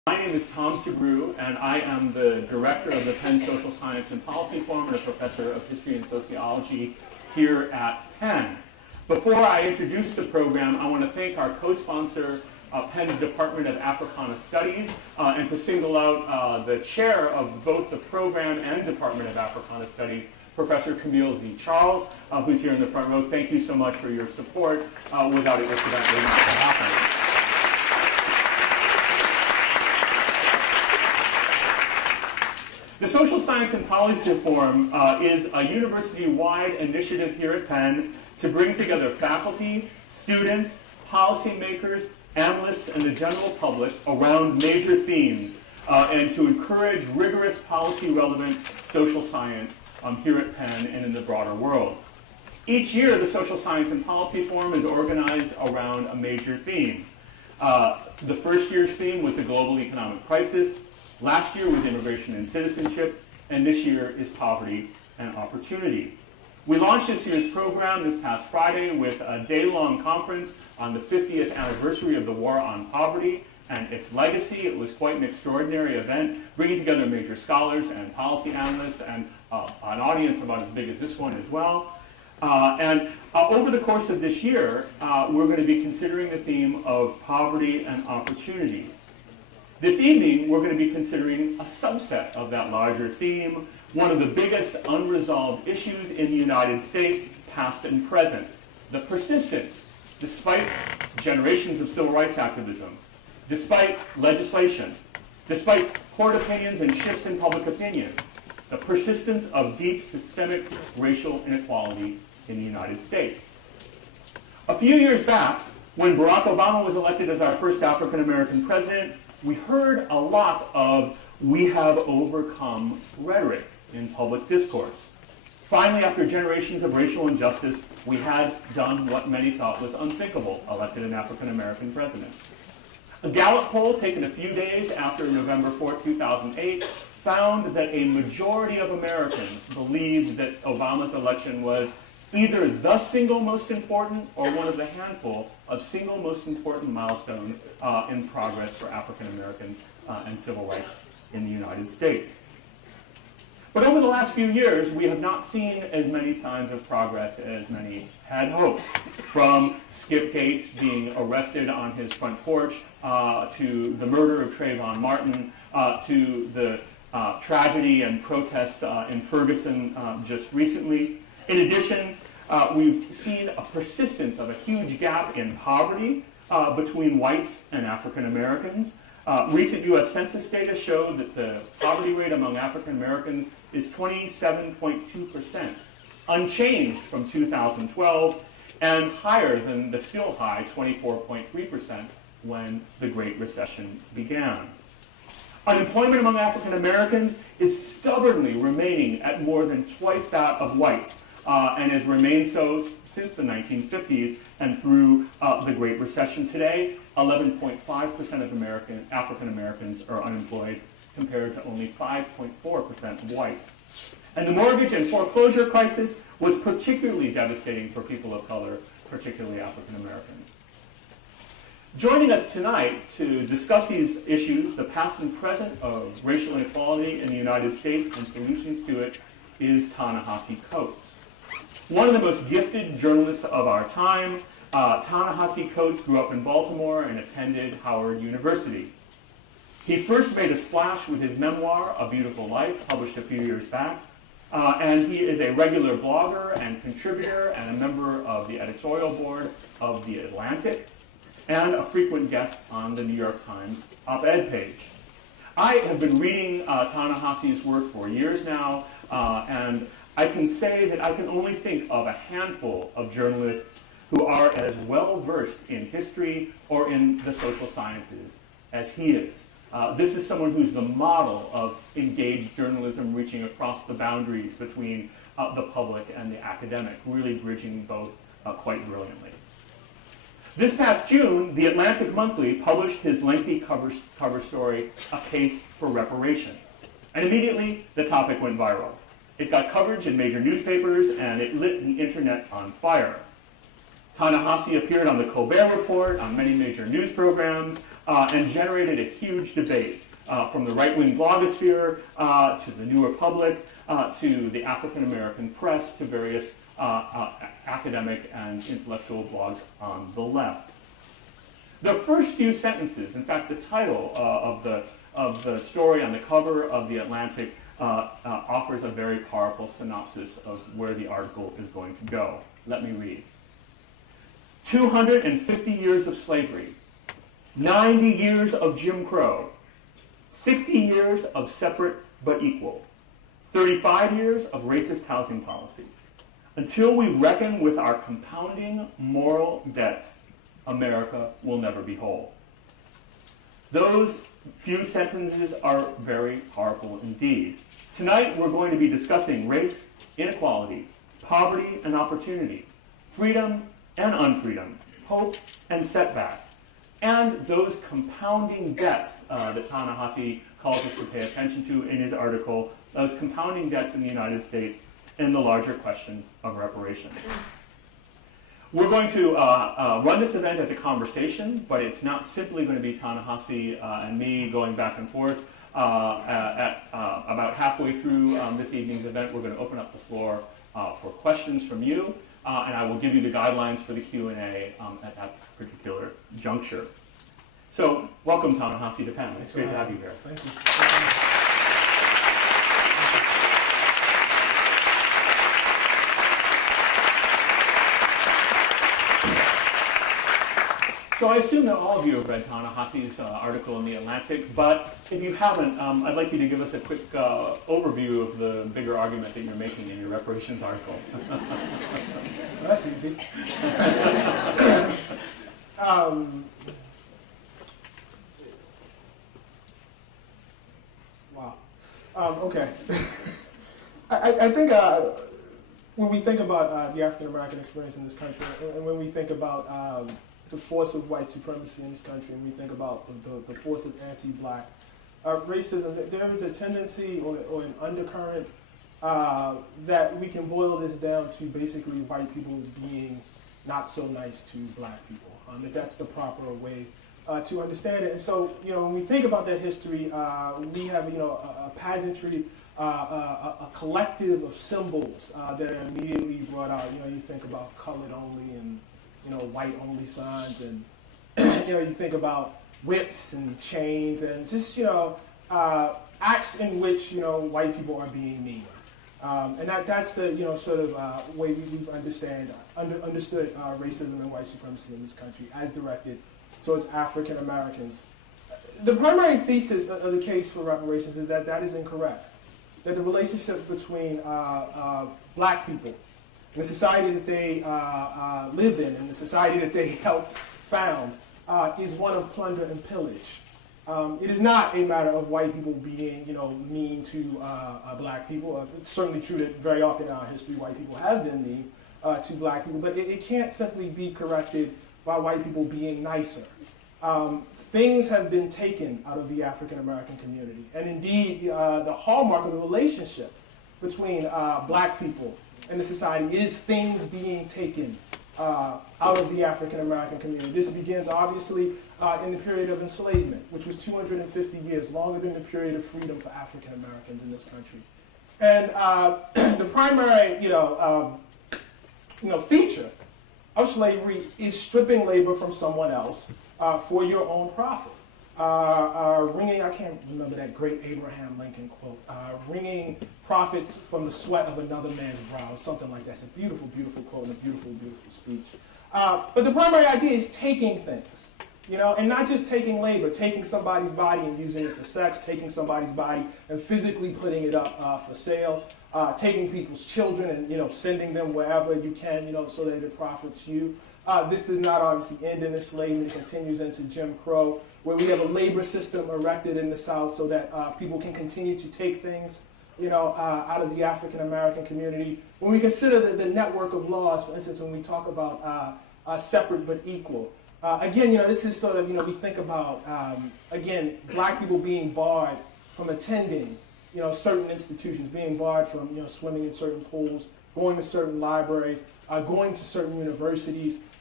My name is Tom Subaru, and I am the director of the Penn Social Science and Policy Forum and a professor of history and sociology here at Penn. Before I introduce the program, I want to thank our co-sponsor, Penn's Department of Africana Studies, and to single out the chair of both the program and Department of Africana Studies, Professor Camille Z. Charles, who's here in the front row. Thank you so much for your support. Without it, this event would not have happened. The Social Science and Policy Forum is a university-wide initiative here at Penn to bring together faculty, students, policymakers, analysts, and the general public around major themes and to encourage rigorous policy-relevant social science here at Penn and in the broader world. Each year, the Social Science and Policy Forum is organized around a major theme. The first year's theme was the global economic crisis. Last year was immigration and citizenship, and this year is poverty and opportunity. We launched this year's program this past Friday with a day-long conference on the 50th anniversary of the War on Poverty and its legacy. It was quite an extraordinary event, bringing together major scholars and policy analysts and an audience about as big as this one as well. Over the course of this year, we're going to be considering the theme of poverty and opportunity. This evening, we're going to be considering a subset of that larger theme, one of the biggest unresolved issues in the United States, past and present, the persistence, despite generations of civil rights activism, despite legislation, despite court opinions and shifts in public opinion, the persistence of deep systemic racial inequality in the United States. A few years back, when Barack Obama was elected as our first African-American president, we heard a lot of "we have overcome" rhetoric in public discourse. Finally, after generations of racial injustice, we had done what many thought was unthinkable, elected an African-American president. A Gallup poll taken a few days after November 4, 2008, found that a majority of Americans believed that Obama's election was either the single most important or one of the handful of single most important milestones in progress for African Americans and civil rights in the United States. But over the last few years, we have not seen as many signs of progress as many had hoped. From Skip Gates being arrested on his front porch, to the murder of Trayvon Martin, to the tragedy and protests in Ferguson just recently. In addition, we've seen a persistence of a huge gap in poverty between whites and African Americans. Recent U.S. Census data show that the poverty rate among African Americans is 27.2%, unchanged from 2012, and higher than the still high 24.3% when the Great Recession began. Unemployment among African Americans is stubbornly remaining at more than twice that of whites, and has remained so since the 1950s and through the Great Recession. Today, 11.5% of African Americans are unemployed, compared to only 5.4% of whites. And the mortgage and foreclosure crisis was particularly devastating for people of color, particularly African Americans. Joining us tonight to discuss these issues, the past and present of racial inequality in the United States and solutions to it, is Ta-Nehisi Coates. One of the most gifted journalists of our time, Ta-Nehisi Coates grew up in Baltimore and attended Howard University. He first made a splash with his memoir, A Beautiful Life, published a few years back, and he is a regular blogger and contributor and a member of the editorial board of The Atlantic, and a frequent guest on the New York Times op-ed page. I have been reading Ta-Nehisi's work for years now, and I can say that I can only think of a handful of journalists who are as well-versed in history or in the social sciences as he is. This is someone who's the model of engaged journalism reaching across the boundaries between the public and the academic, really bridging both quite brilliantly. This past June, The Atlantic Monthly published his lengthy cover story, A Case for Reparations. And immediately, the topic went viral. It got coverage in major newspapers, and it lit the internet on fire. Ta-Nehisi appeared on the Colbert Report, on many major news programs, and generated a huge debate from the right-wing blogosphere to the New Republic to the African American press to various academic and intellectual blogs on the left. The first few sentences, in fact, the title of the story on the cover of The Atlantic offers a very powerful synopsis of where the article is going to go. Let me read. 250 years of slavery, 90 years of Jim Crow, 60 years of separate but equal, 35 years of racist housing policy. Until we reckon with our compounding moral debts, America will never be whole. Those few sentences are very powerful indeed. Tonight we're going to be discussing race, inequality, poverty and opportunity, freedom and unfreedom, hope and setback, and those compounding debts that Ta-Nehisi calls us to pay attention to in his article, those compounding debts in the United States and the larger question of reparations. We're going to run this event as a conversation, but it's not simply going to be Ta-Nehisi and me going back and forth. At about halfway through this evening's event, we're going to open up the floor for questions from you, and I will give you the guidelines for the Q&A at that particular juncture. So, welcome Ta-Nehisi to Penn. It's great to have you here. Thank you. So I assume that all of you have read Ta-Nehisi's article in The Atlantic, but if you haven't, I'd like you to give us a quick overview of the bigger argument that you're making in your reparations article. That's easy. Wow. Okay. I think when we think about the African American experience in this country, and when we think about the force of white supremacy in this country, and we think about the force of anti-black racism, there is a tendency or an undercurrent that we can boil this down to basically white people being not so nice to black people. That's the proper way to understand it. And so, when we think about that history, we have, a pageantry, a collective of symbols that are immediately brought out. You think about colored only and white only signs, and you think about whips and chains and just acts in which white people are being mean, and that's the sort of way we've understood racism and white supremacy in this country as directed towards African Americans. The primary thesis of the case for reparations is that that is incorrect. That the relationship between black people and the society that they live in and the society that they helped found is one of plunder and pillage. It is not a matter of white people being, mean to black people. It's certainly true that very often in our history white people have been mean to black people, but it can't simply be corrected by white people being nicer. Things have been taken out of the African American community, and indeed the hallmark of the relationship between black people and the society is things being taken out of the African American community. This begins obviously in the period of enslavement, which was 250 years, longer than the period of freedom for African Americans in this country. And the primary, feature of slavery is stripping labor from someone else for your own profit. Wringing, I can't remember that great Abraham Lincoln quote, wringing profits from the sweat of another man's brow, something like that. It's a beautiful, beautiful quote and a beautiful, beautiful speech. But the primary idea is taking things, and not just taking labor, taking somebody's body and using it for sex, taking somebody's body and physically putting it up for sale, taking people's children and, sending them wherever you can, so that it profits you. This does not obviously end in enslavement. It continues into Jim Crow, where we have a labor system erected in the South so that people can continue to take things, out of the African American community. When we consider the network of laws, for instance, when we talk about separate but equal, again, this is sort of, we think about, again, black people being barred from attending, certain institutions, being barred from, swimming in certain pools, going to certain libraries, going to certain universities.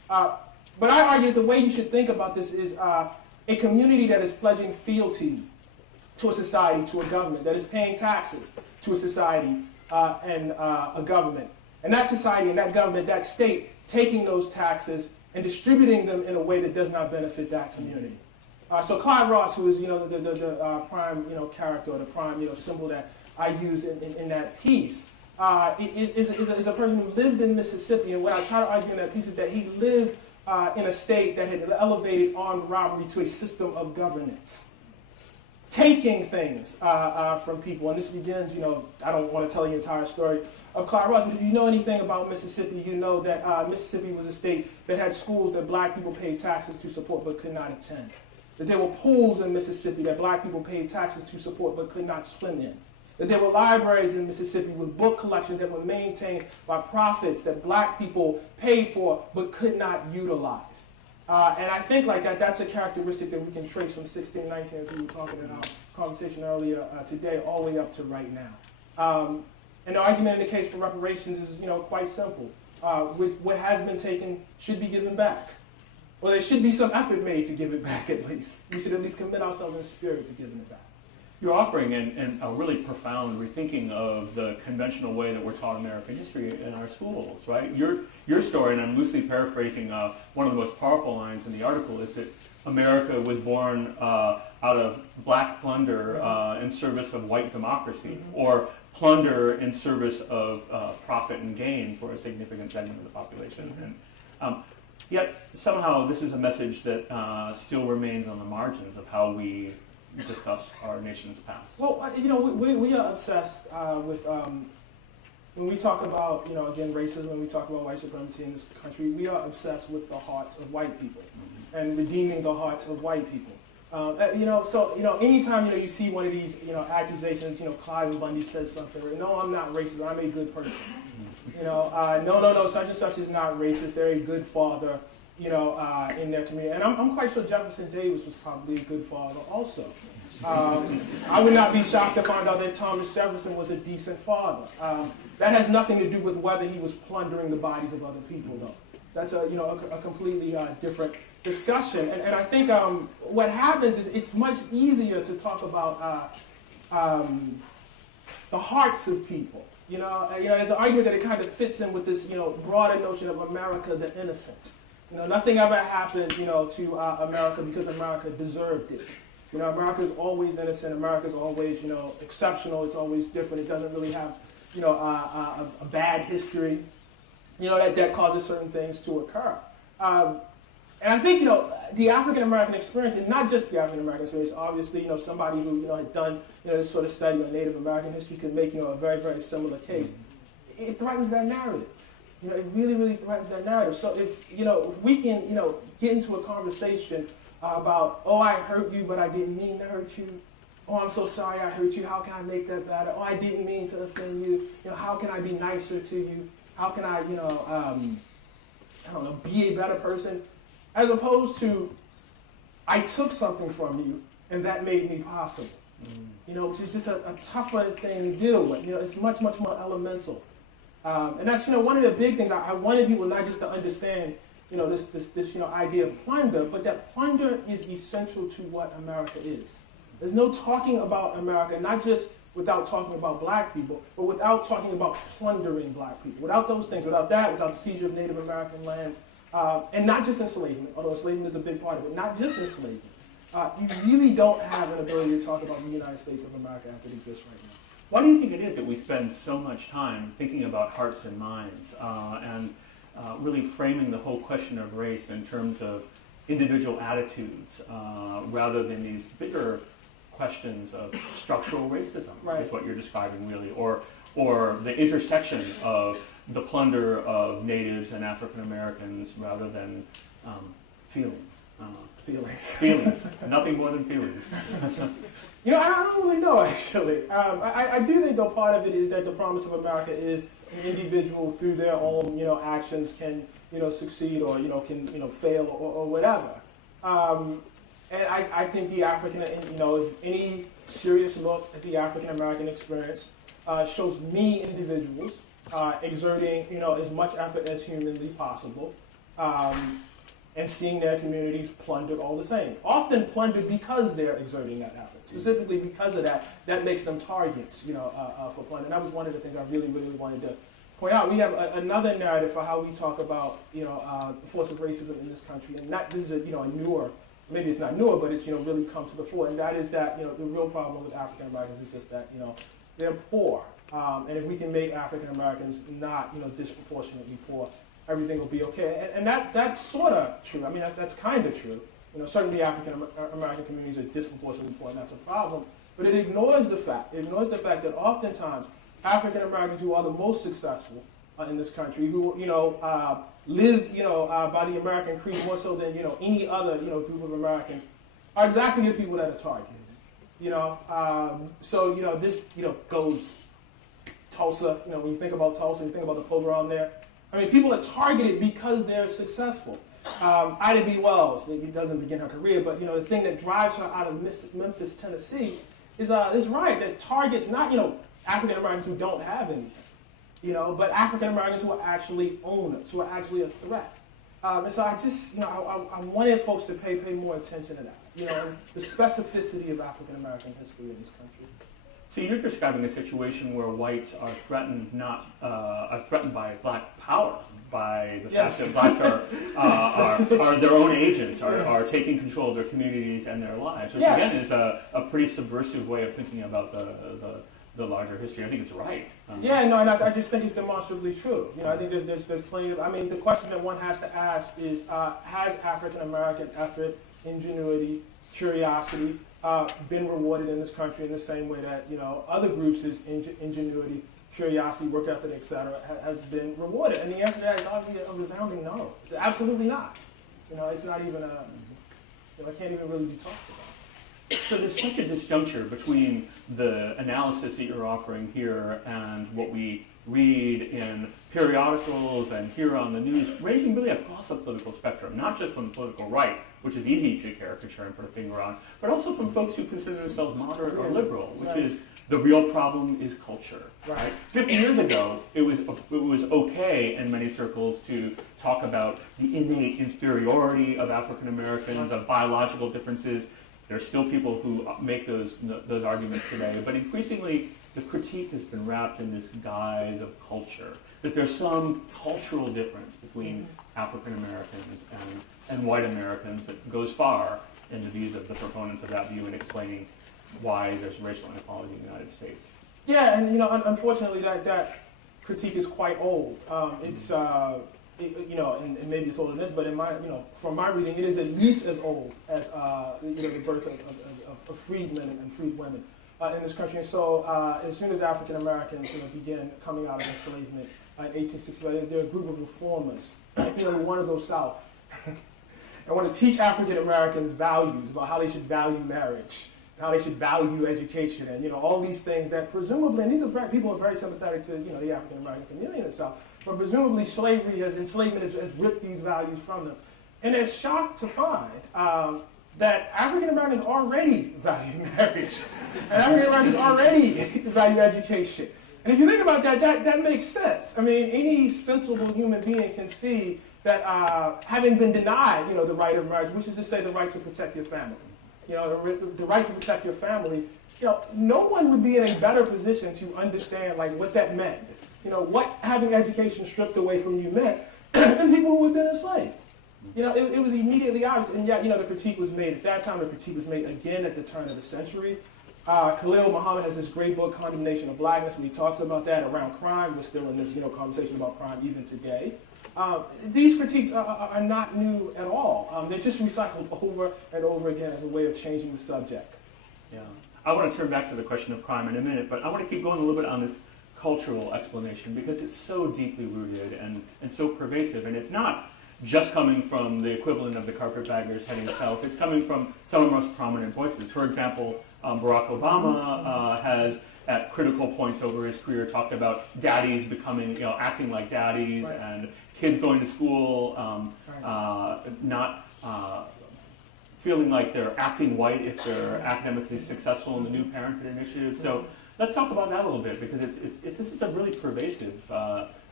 But I argue that the way you should think about this is a community that is pledging fealty to a society, to a government, that is paying taxes to a society and a government. And that society and that government, that state, taking those taxes and distributing them in a way that does not benefit that community. So Clive Ross, who is the prime character, or the prime symbol that I use in that piece, is a person who lived in Mississippi. And what I try to argue in that piece is that he lived in a state that had elevated armed robbery to a system of governance, taking things from people. And this begins, I don't want to tell you the entire story of Clive Ross, but if you know anything about Mississippi, you know that Mississippi was a state that had schools that black people paid taxes to support but could not attend. That there were pools in Mississippi that black people paid taxes to support but could not swim in. That there were libraries in Mississippi with book collections that were maintained by profits that black people paid for but could not utilize. And I think like that's a characteristic that we can trace from 1619, as we were talking in our conversation earlier today, all the way up to right now. And the argument in the case for reparations is quite simple. What has been taken should be given back. Well, there should be some effort made to give it back at least. We should at least commit ourselves in spirit to giving it back. You're offering a really profound rethinking of the conventional way that we're taught American history in our schools, right? Your story, and I'm loosely paraphrasing one of the most powerful lines in the article, is that America was born out of black plunder in service of white democracy, or plunder in service of profit and gain for a significant segment of the population. And yet somehow this is a message that still remains on the margins of how we discuss our nation's past. Well, we are obsessed with, when we talk about, again, racism, when we talk about white supremacy in this country, we are obsessed with the hearts of white people and redeeming the hearts of white people. Anytime, you see one of these, accusations, Clive Bundy says something, no, I'm not racist, I'm a good person. No, such and such is not racist, they're a good father, in their community. And I'm quite sure Jefferson Davis was probably a good father also. I would not be shocked to find out that Thomas Jefferson was a decent father. That has nothing to do with whether he was plundering the bodies of other people, though. That's a completely different discussion. And I think what happens is it's much easier to talk about the hearts of people. There's an argument that it kind of fits in with this, broader notion of America the innocent. Nothing ever happened, to America because America deserved it. America is always innocent. America is always, exceptional. It's always different. It doesn't really have, a bad history, that causes certain things to occur. And I think, the African American experience, and not just the African American experience, obviously, somebody who, had done, this sort of study on Native American history could make, a very, very similar case. It threatens that narrative. It really, really threatens that narrative. So if we can, get into a conversation about, oh, I hurt you, but I didn't mean to hurt you. Oh, I'm so sorry I hurt you. How can I make that better? Oh, I didn't mean to offend you. How can I be nicer to you? How can I, be a better person? As opposed to, I took something from you, and that made me possible. Which is just a tougher thing to deal with. It's much, much more elemental. And that's, one of the big things I wanted people not just to understand, this idea of plunder, but that plunder is essential to what America is. There's no talking about America, not just without talking about black people, but without talking about plundering black people. Without those things, without that, without the seizure of Native American lands, and not just enslavement, although enslavement is a big part of it, not just enslavement. You really don't have an ability to talk about the United States of America as it exists right now. Why do you think it is that we spend so much time thinking about hearts and minds and really framing the whole question of race in terms of individual attitudes rather than these bigger questions of structural racism, right, is what you're describing really, or the intersection of the plunder of natives and African Americans rather than feelings. Feelings. Nothing more than feelings. I don't really know, actually. I do think, though, part of it is that the promise of America is an individual through their own, actions can, succeed or, can, fail or whatever. And I think the African, if any serious look at the African American experience shows many individuals exerting, as much effort as humanly possible and seeing their communities plundered all the same. Often plundered because they're exerting that effort. Specifically because of that, that makes them targets, for plunder. And that was one of the things I really, really wanted to point out. We have another narrative for how we talk about, the force of racism in this country. And this is a newer, maybe it's not newer, but it's, really come to the fore. And that is that, the real problem with African Americans is just that, they're poor. And if we can make African Americans not, disproportionately poor, everything will be okay. And that's sort of true. I mean, that's kind of true. Certainly African American communities are disproportionately poor, and that's a problem. But it ignores the fact that oftentimes African Americans who are the most successful in this country, who live by the American creed more so than any other group of Americans, are exactly the people that are targeted. So this goes Tulsa. When you think about Tulsa, you think about the pogrom there. I mean, people are targeted because they're successful. Ida B. Wells, he doesn't begin her career, but the thing that drives her out of Memphis, Tennessee, is right that targets not African Americans who don't have anything, but African Americans who are actually owners, who are actually a threat. And so I just I wanted folks to pay more attention to that, the specificity of African American history in this country. So you're describing a situation where whites are threatened, are threatened by Black power, by the fact that Blacks are their own agents, are taking control of their communities and their lives, which again is a pretty subversive way of thinking about the larger history. I think it's right. And I just think it's demonstrably true. I think there's plenty of. I mean, the question that one has to ask is, has African American effort, ingenuity, curiosity been rewarded in this country in the same way that other groups' ingenuity, curiosity, work ethic, etc., has been rewarded? And the answer to that is obviously a resounding no. It's absolutely not. It's not even I can't even really be talked about. So there's such a disjuncture between the analysis that you're offering here and what we read in periodicals and hear on the news, ranging really across the political spectrum, not just from the political right, which is easy to caricature and put a finger on, but also from folks who consider themselves moderate or liberal, which is the real problem is culture. Right? 50 years ago, it was okay in many circles to talk about the innate inferiority of African Americans, of biological differences. There's still people who make those arguments today, but increasingly the critique has been wrapped in this guise of culture, that there's some cultural difference between African Americans and white Americans that goes far in the views of the proponents of that view in explaining why there's racial inequality in the United States. Yeah, and unfortunately that critique is quite old. It's and maybe it's older than this, but in my from my reading, it is at least as old as the birth of freedmen and freed women in this country. And so as soon as African Americans began coming out of enslavement in 1865, there are a group of reformers who want to go south and want to teach African Americans values about how they should value marriage, how they should value education, and all these things that presumably, and these are people are very sympathetic to the African American community in the South, but presumably enslavement has ripped these values from them, and they're shocked to find that African Americans already value marriage, and African Americans already value education. And if you think about that makes sense. I mean, any sensible human being can see that having been denied, the right of marriage, which is to say the right to protect your family, the right to protect your family, no one would be in a better position to understand what that meant. What having education stripped away from you meant than people who had been enslaved. It was immediately obvious, and yet, the critique was made at that time. The critique was made again at the turn of the century. Khalil Muhammad has this great book, Condemnation of Blackness, when he talks about that around crime. We're still in this, conversation about crime even today. These critiques are not new at all. They're just recycled over and over again as a way of changing the subject. Yeah, I want to turn back to the question of crime in a minute, but I want to keep going a little bit on this cultural explanation because it's so deeply rooted and so pervasive, and it's not just coming from the equivalent of the carpetbaggers heading south. It's coming from some of the most prominent voices. For example, Barack Obama has, at critical points over his career, talked about daddies becoming, acting like daddies, and kids going to school, not feeling like they're acting white if they're academically successful in the New Parenthood Initiative. So let's talk about that a little bit, because this is a really pervasive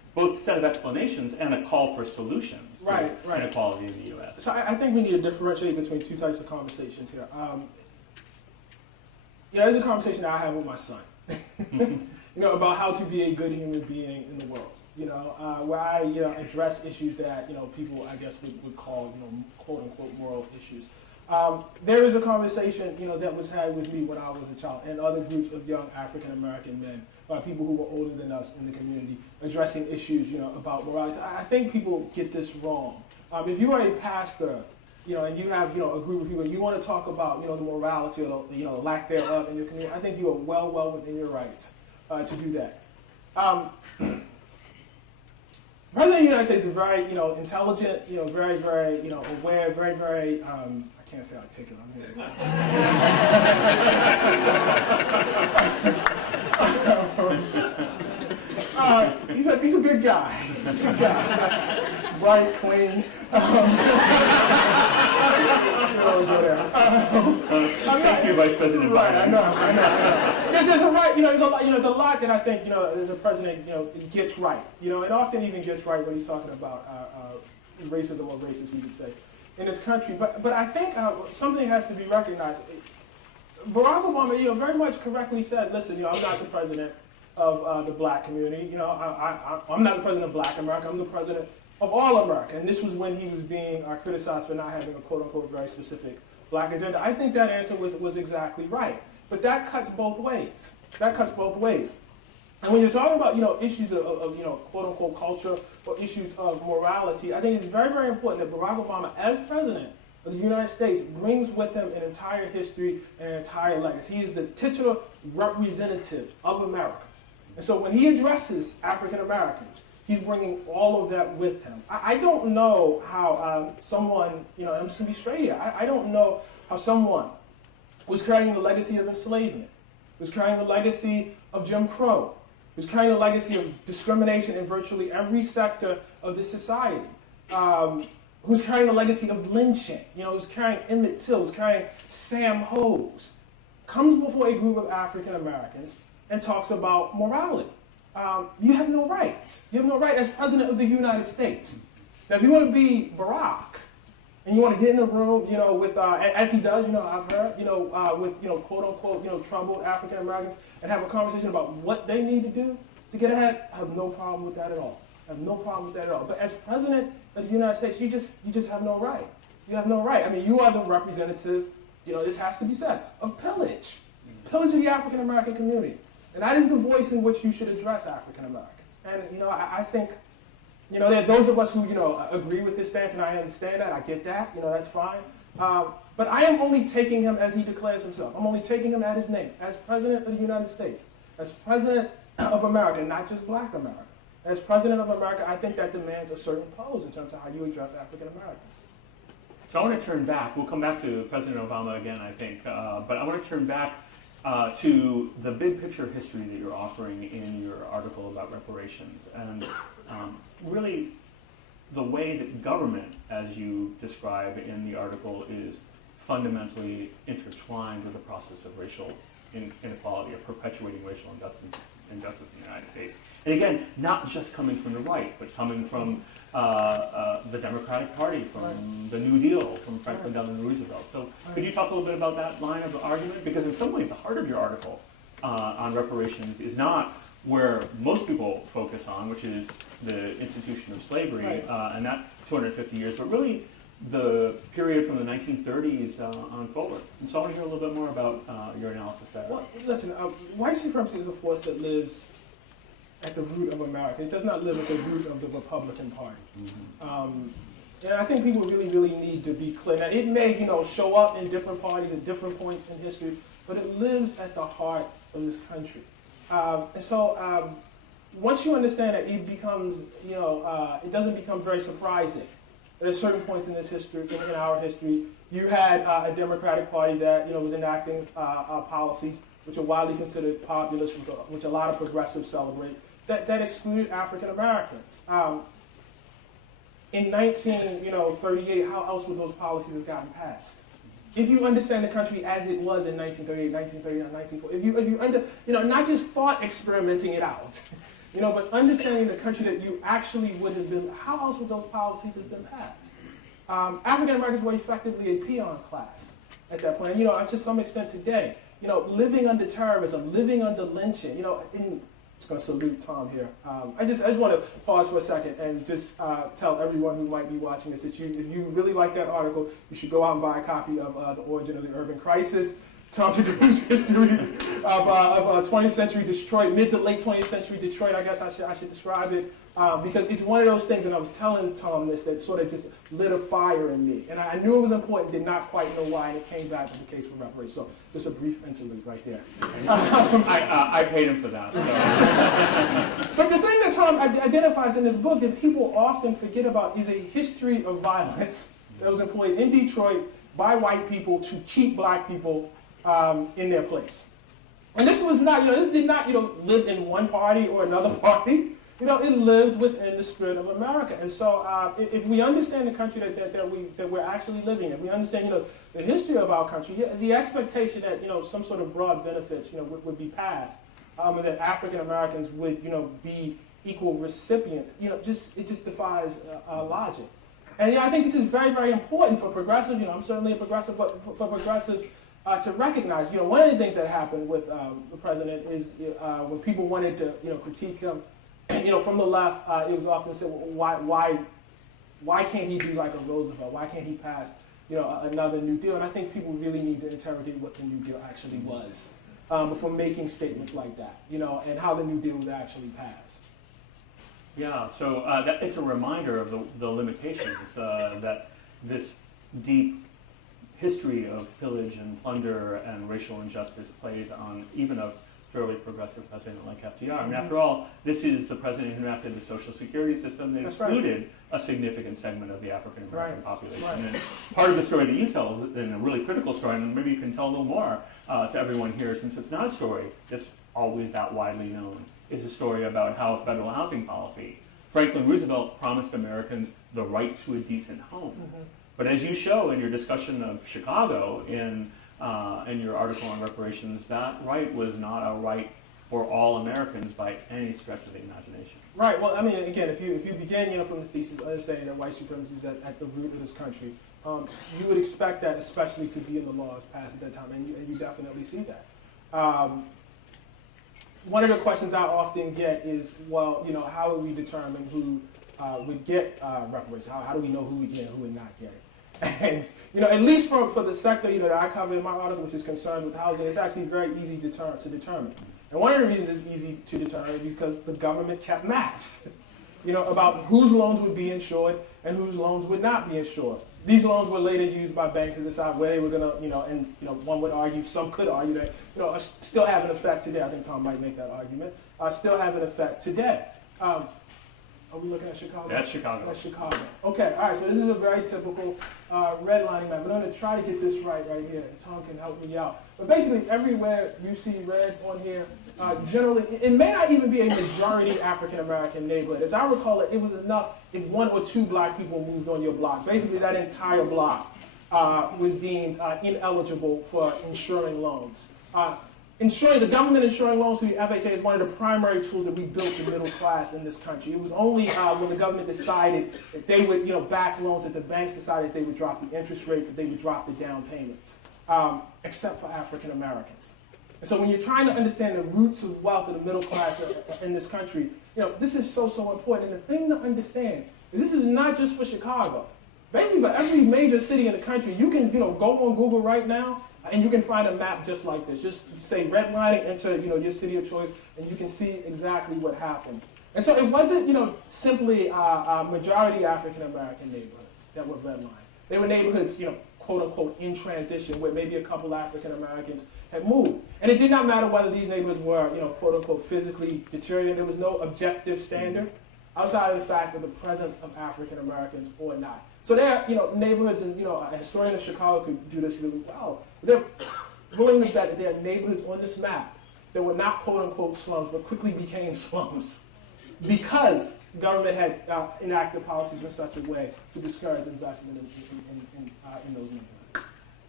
both set of explanations and a call for solutions to inequality in the U.S. So I think we need to differentiate between two types of conversations here. There's a conversation that I have with my son, about how to be a good human being in the world. Where I address issues that people I guess would call quote unquote moral issues. There is a conversation that was had with me when I was a child and other groups of young African American men, people who were older than us in the community, addressing issues about morality. I think people get this wrong. If you are a pastor, and you have a group of people, and you want to talk about the morality or the lack thereof in your community, I think you are well within your rights to do that. The President of the United States is very, intelligent, very, very, aware, very, very, I can't say articulate. I'm going to say. He's a good guy. He's a good guy. Bright, clean. Thank you, Vice President Biden. Right, I know. There's a lot that I think the president gets right. And often even gets right when he's talking about racism or racist, he would say, in this country. But I think something has to be recognized. Barack Obama, very much correctly said, listen, I'm not the president of the black community. I'm not the president of Black America. I'm the president of all America. And this was when he was being criticized for not having a quote-unquote very specific black agenda. I think that answer was exactly right. But that cuts both ways. That cuts both ways. And when you're talking about issues of quote-unquote culture or issues of morality, I think it's very, very important that Barack Obama, as president of the United States, brings with him an entire history and an entire legacy. He is the titular representative of America. And so when he addresses African Americans, he's bringing all of that with him. I don't know how someone, I'm just going to be straight here, I don't know how someone was carrying the legacy of enslavement, was carrying the legacy of Jim Crow, was carrying the legacy of discrimination in virtually every sector of this society, who's carrying the legacy of lynching, who's carrying Emmett Till, who's carrying Sam Hose, comes before a group of African Americans and talks about morality. You have no right. You have no right as President of the United States. Now, if you want to be Barack, and you want to get in the room, with, as he does, I've heard, with, quote-unquote, troubled African Americans, and have a conversation about what they need to do to get ahead, I have no problem with that at all. I have no problem with that at all. But as President of the United States, you just have no right. You have no right. I mean, you are the representative, this has to be said, of pillage. Pillage of the African American community. And that is the voice in which you should address African Americans. And, I think, there are those of us who, agree with his stance, and I understand that, I get that, that's fine. But I am only taking him as he declares himself. I'm only taking him at his name, as President of the United States, as President of America, not just Black America. As President of America, I think that demands a certain pose in terms of how you address African Americans. So I want to turn back. We'll come back to President Obama again, I think. But I want to turn back to the big picture history that you're offering in your article about reparations. And really, the way that government, as you describe in the article, is fundamentally intertwined with the process of racial inequality, of perpetuating racial injustice in the United States. And again, not just coming from the right, but coming from the Democratic Party, from the New Deal, from Franklin Delano Roosevelt. So could you talk a little bit about that line of argument? Because in some ways, the heart of your article on reparations is not where most people focus on, which is the institution of slavery, and that 250 years, but really the period from the 1930s on forward. And so I want to hear a little bit more about your analysis there. Well, listen, white supremacy is a force that lives at the root of America. It does not live at the root of the Republican Party. Mm-hmm. And I think people really, really need to be clear. Now, it may, show up in different parties at different points in history, but it lives at the heart of this country. And so once you understand that, it becomes, it doesn't become very surprising. At certain points in this history, in our history, you had a Democratic Party that, was enacting policies which are widely considered populist, which a lot of progressives celebrate, that excluded African Americans. In 1938, how else would those policies have gotten passed? If you understand the country as it was in 1938, 1939, 1940, if you not just thought experimenting it out, but understanding the country that you actually would have been, how else would those policies have been passed? African Americans were effectively a peon class at that point. And, to some extent today, living under terrorism, living under lynching, and just going to salute Tom here. I just want to pause for a second and just tell everyone who might be watching this that if you really like that article, you should go out and buy a copy of The Origin of the Urban Crisis, Tom Segura's history of 20th century Detroit, mid to late 20th century Detroit, I guess I should describe it, because it's one of those things, and I was telling Tom this, that sort of just lit a fire in me. And I knew it was important, did not quite know why, and it came back to the case for reparations. So just a brief interlude right there. I paid him for that. So. But the thing that Tom identifies in this book that people often forget about is a history of violence that was employed in Detroit by white people to keep black people in their place. And this was not, this did not, live in one party or another party. It lived within the spirit of America. And so if we understand the country that we're actually living in, we understand, the history of our country, the expectation that, some sort of broad benefits, would be passed, and that African Americans would, be equal recipients, it just defies logic. And I think this is very, very important for progressives. I'm certainly a progressive, but for progressives, to recognize, one of the things that happened with the president is when people wanted to, critique him, from the left, it was often said, well, why can't he be like a Roosevelt? Why can't he pass, another New Deal? And I think people really need to interrogate what the New Deal actually was before making statements like that, and how the New Deal was actually passed. Yeah, so it's a reminder of the limitations that this deep history of pillage and plunder and racial injustice plays on even a fairly progressive president like FDR. I mean, after all, this is the president who enacted the Social Security system that excluded a significant segment of the African American population. Right. And part of the story that you tell is in a really critical story, and maybe you can tell a little more to everyone here, since it's not a story that's always that widely known, is a story about how federal housing policy, Franklin Roosevelt promised Americans the right to a decent home. Mm-hmm. But as you show in your discussion of Chicago in your article on reparations, that right was not a right for all Americans by any stretch of the imagination. Right. Well, I mean, again, if you begin, from the thesis, understanding that white supremacy is at the root of this country, you would expect that, especially to be in the laws passed at that time, and you definitely see that. One of the questions I often get is, well, how would we determine who would get reparations? How do we know who would get and who would not get it? And, at least for the sector, that I cover in my article, which is concerned with housing, it's actually very easy to determine. And one of the reasons it's easy to determine is because the government kept maps, about whose loans would be insured and whose loans would not be insured. These loans were later used by banks to decide where they were going to, and one would argue, some could argue that, still have an effect today. I think Tom might make that argument. Still have an effect today. Are we looking at Chicago? That's Chicago. That's Chicago. Okay, all right, so this is a very typical redlining map. I'm going to try to get this right here, and Tom can help me out. But basically, everywhere you see red on here, generally, it may not even be a majority African-American neighborhood. As I recall it, it was enough if one or two black people moved on your block. Basically, that entire block was deemed ineligible for insuring loans. The government insuring loans through the FHA is one of the primary tools that we built the middle class in this country. It was only when the government decided that they would, back loans, that the banks decided they would drop the interest rates, that they would drop the down payments, except for African Americans. And so when you're trying to understand the roots of wealth of the middle class in this country, this is so important. And the thing to understand is this is not just for Chicago. Basically, for every major city in the country, you can, go on Google right now, and you can find a map just like this. Just say redlining, insert, your city of choice, and you can see exactly what happened. And so it wasn't, simply majority African American neighborhoods that were redlined. They were neighborhoods, quote unquote, in transition, where maybe a couple African Americans had moved. And it did not matter whether these neighborhoods were, quote unquote, physically deteriorating. There was no objective standard outside of the fact of the presence of African Americans or not. So there are, neighborhoods, and, a historian of Chicago could do this really well. They're willing to bet that there are neighborhoods on this map that were not quote-unquote slums, but quickly became slums because the government had enacted policies in such a way to discourage investment in those neighborhoods.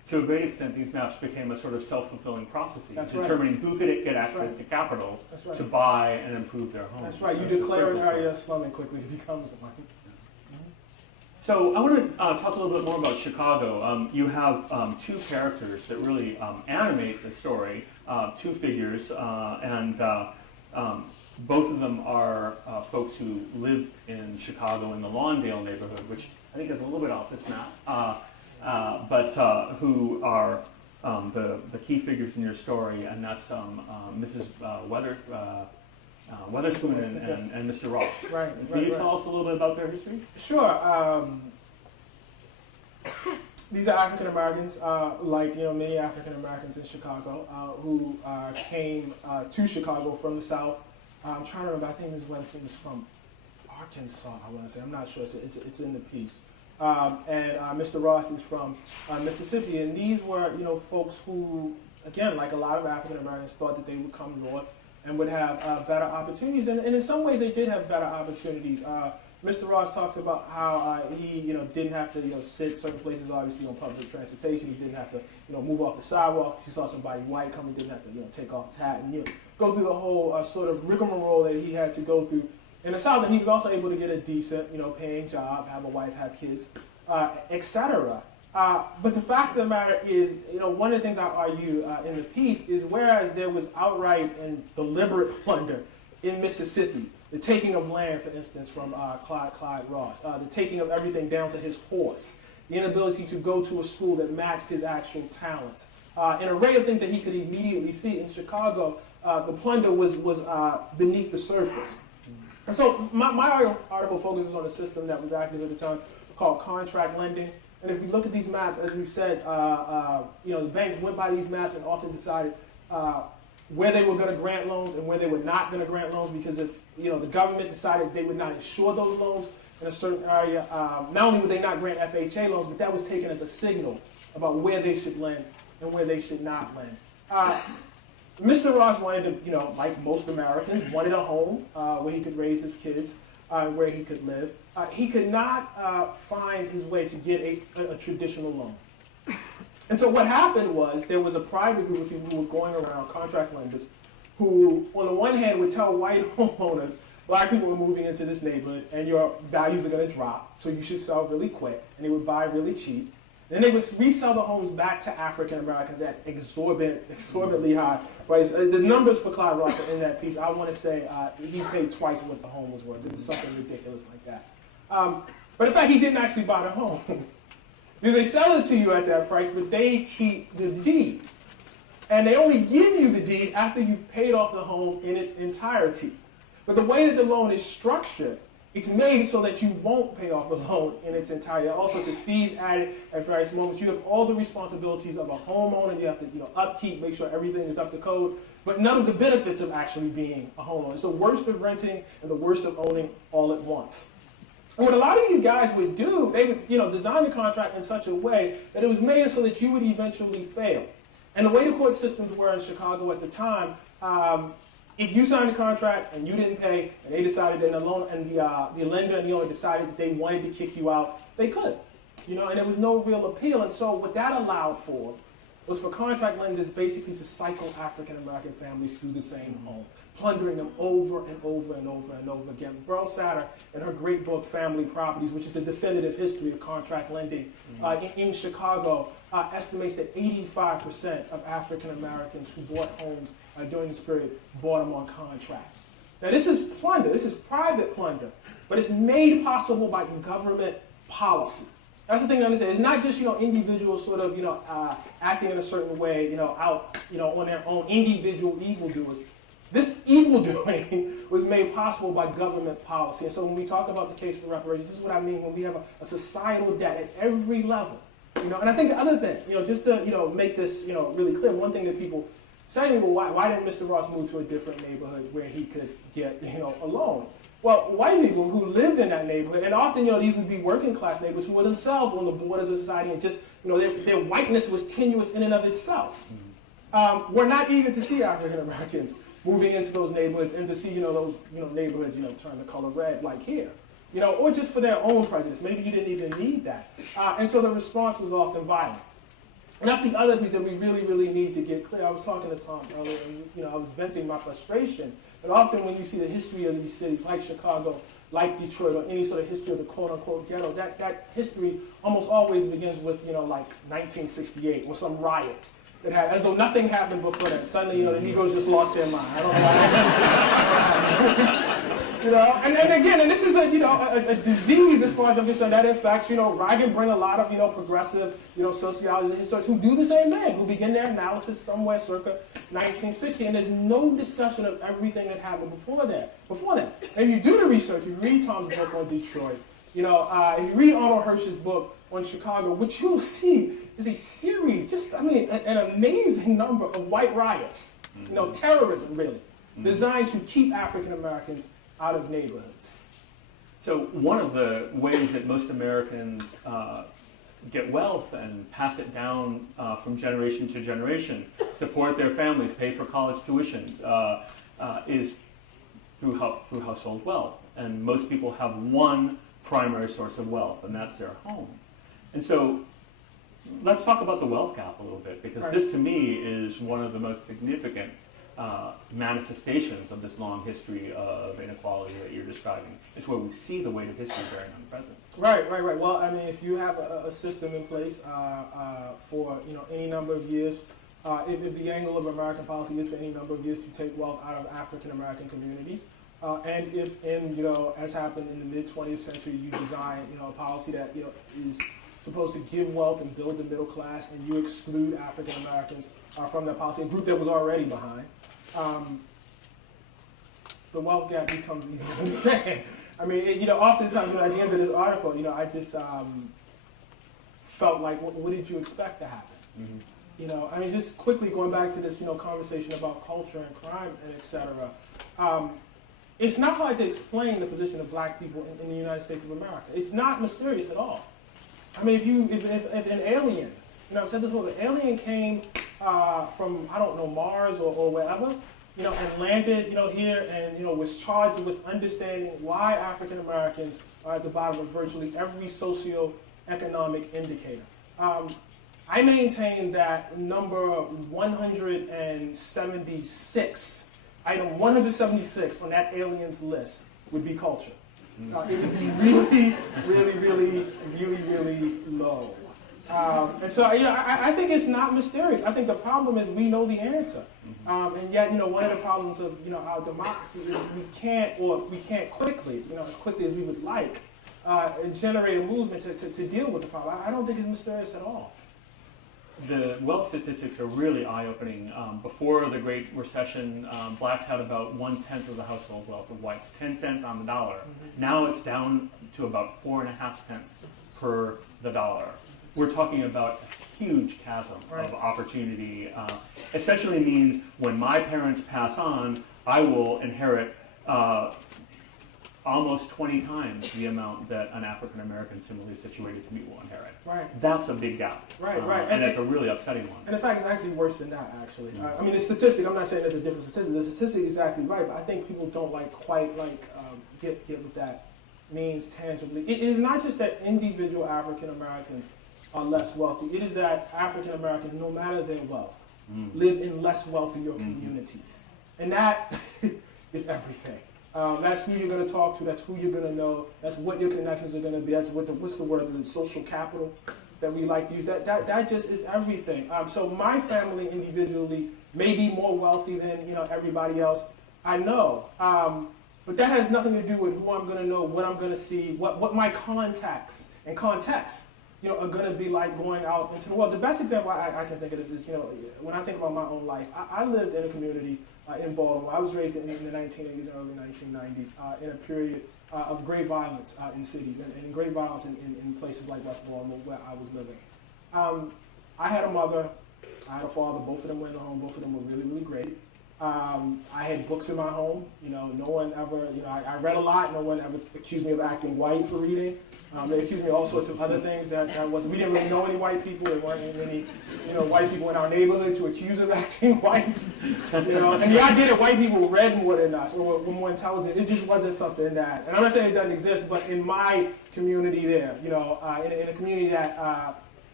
to a great extent, these maps became a sort of self-fulfilling prophecy, That's right. determining who could get access right. to capital That's right. to buy and improve their homes. That's right. You So it's a declare an critical area a slum and quickly it becomes one. So I want to talk a little bit more about Chicago. You have two characters that really animate the story, two figures, and both of them are folks who live in Chicago in the Lawndale neighborhood, which I think is a little bit off this map, but who are the key figures in your story, and that's Mrs. Weatherspoon and Mr. Ross. Right. Can you tell us a little bit about their history? Sure. These are African Americans, like many African Americans in Chicago, who came to Chicago from the South. I'm trying to remember. I think Ms. Weatherspoon is from Arkansas. I want to say. I'm not sure. It's in the piece. And Mr. Ross is from Mississippi. And these were folks who, again, like a lot of African Americans, thought that they would come north and would have better opportunities. And in some ways, they did have better opportunities. Mr. Ross talks about how he, didn't have to, sit certain places, obviously, on public transportation. He didn't have to, move off the sidewalk. If he saw somebody white coming, didn't have to, take off his hat and, go through the whole sort of rigmarole that he had to go through in the South. And he was also able to get a decent, paying job, have a wife, have kids, etc. But the fact of the matter is, one of the things I argue in the piece is whereas there was outright and deliberate plunder in Mississippi, the taking of land, for instance, from Clyde Ross, the taking of everything down to his horse, the inability to go to a school that matched his actual talent, an array of things that he could immediately see in Chicago, the plunder was beneath the surface. And so my article focuses on a system that was active at the time called contract lending. And if we look at these maps, as we've said, the banks went by these maps and often decided where they were going to grant loans and where they were not going to grant loans, because if the government decided they would not insure those loans in a certain area, not only would they not grant FHA loans, but that was taken as a signal about where they should lend and where they should not lend. Mr. Ross wanted to, like most Americans, wanted a home where he could raise his kids, where he could live. He could not find his way to get a traditional loan. And so what happened was there was a private group of people who were going around, contract lenders, who on the one hand would tell white homeowners, black people are moving into this neighborhood and your values are going to drop, so you should sell really quick, and they would buy really cheap. Then they would resell the homes back to African Americans at exorbitantly high price. The numbers for Clyde Ross are in that piece. I want to say he paid twice what the home was worth. It was something ridiculous like that. But in fact, he didn't actually buy the home. Because they sell it to you at that price, but they keep the deed. And they only give you the deed after you've paid off the home in its entirety. But the way that the loan is structured, it's made so that you won't pay off the loan in its entirety. There are all sorts of fees added at various moments. You have all the responsibilities of a homeowner. You have to upkeep, make sure everything is up to code, but none of the benefits of actually being a homeowner. It's the worst of renting and the worst of owning all at once. And what a lot of these guys would do, they would design the contract in such a way that it was made so that you would eventually fail. And the way the court systems were in Chicago at the time, if you signed a contract and you didn't pay, and they decided that the lender and the owner decided that they wanted to kick you out, they could. And there was no real appeal. And so what that allowed for was for contract lenders basically to cycle African American families through the same home, plundering them over and over and over and over again. Burl Satter, in her great book, Family Properties, which is the definitive history of contract lending in Chicago, estimates that 85% of African Americans who bought homes during this period bought them on contract. Now this is plunder, this is private plunder, but it's made possible by government policy. That's the thing to understand. It's not just individuals sort of acting in a certain way out on their own, individual evildoers. This evildoing was made possible by government policy. And so when we talk about the case for reparations, this is what I mean when we have a societal debt at every level. And I think the other thing, just to make this really clear, one thing that people say, well, why didn't Mr. Ross move to a different neighborhood where he could get a loan? Well, white people who lived in that neighborhood, and often these would be working class neighbors who were themselves on the borders of society, and just their whiteness was tenuous in and of itself. Were not eager to see African Americans moving into those neighborhoods and to see those neighborhoods turn the color red like here, or just for their own prejudice. Maybe you didn't even need that, and so the response was often violent. And that's the other piece that we really, really need to get clear. I was talking to Tom earlier, and I was venting my frustration. But often when you see the history of these cities, like Chicago, like Detroit, or any sort of history of the quote-unquote ghetto, that history almost always begins with, like 1968, or some riot that had, as though nothing happened before that. Suddenly, the Negroes just lost their mind. I don't know why. And again, and this is a disease as far as I'm concerned that infects, I can bring a lot of, progressive, sociologists and historians who do the same thing, who begin their analysis somewhere circa 1960, and there's no discussion of everything that happened before that. And you do the research, you read Tom's book on Detroit, and you read Arnold Hirsch's book on Chicago, what you'll see is a series, an amazing number of white riots, terrorism really, designed to keep African Americans out of neighborhoods. So one of the ways that most Americans get wealth and pass it down from generation to generation, support their families, pay for college tuitions, is through household wealth. And most people have one primary source of wealth, and that's their home. And so let's talk about the wealth gap a little bit, because right. this to me is one of the most significant manifestations of this long history of inequality that you're describing. It's where we see the weight of history bearing on the present. Right. Well, if you have a system in place for any number of years, if the angle of American policy is for any number of years to take wealth out of African American communities, and if as happened in the mid 20th century, you design a policy that is supposed to give wealth and build the middle class, and you exclude African Americans from that policy, a group that was already behind, the wealth gap becomes easy to understand. Oftentimes at the end of this article, I just felt like, what did you expect to happen? Mm-hmm. Just quickly going back to this, conversation about culture and crime and et cetera. It's not hard to explain the position of black people in the United States of America. It's not mysterious at all. If an alien, I've said this before, the alien came from, Mars or wherever, and landed, here and, was charged with understanding why African Americans are at the bottom of virtually every socio-economic indicator. I maintain that number 176, item 176 on that alien's list would be culture. It would be really low. And so, I think it's not mysterious. I think the problem is we know the answer. And yet, one of the problems of, our democracy is we can't quickly, as quickly as we would like, generate a movement to deal with the problem. I don't think it's mysterious at all. The wealth statistics are really eye-opening. Before the Great Recession, blacks had about 1/10 of the household wealth of whites, 10 cents on the dollar. Mm-hmm. Now it's down to about 4.5 cents per the dollar. We're talking about a huge chasm of opportunity. Essentially means when my parents pass on, I will inherit almost 20 times the amount that an African American similarly situated to me will inherit. Right. That's a big gap. Right. And it's a really upsetting one. And in fact, it's actually worse than that, actually. The statistic, I'm not saying there's a different statistic. The statistic is exactly right, but I think people don't quite get what that means tangibly. It is not just that individual African Americans are less wealthy. It is that African Americans, no matter their wealth, live in less wealthier communities. And that is everything. That's who you're going to talk to. That's who you're going to know. That's what your connections are going to be. That's what's the word? The social capital that we like to use. That just is everything. So my family individually may be more wealthy than everybody else. I know, but that has nothing to do with who I'm going to know, what I'm going to see, what my contacts and contexts are going to be like going out into the world. The best example I can think of this is when I think about my own life. I lived in a community in Baltimore. I was raised in the 1980s and early 1990s in a period of great violence in cities and great violence in places like West Baltimore where I was living. I had a mother, I had a father, both of them were in the home, both of them were really, really great. I had books in my home, no one ever, I read a lot, no one ever accused me of acting white for reading. They accused me of all sorts of other things that we didn't really know any white people. There weren't any, white people in our neighborhood to accuse of acting white. And the idea that white people read more than us or were more intelligent, it just wasn't something that, and I'm not saying it doesn't exist, but in my community there, in a community that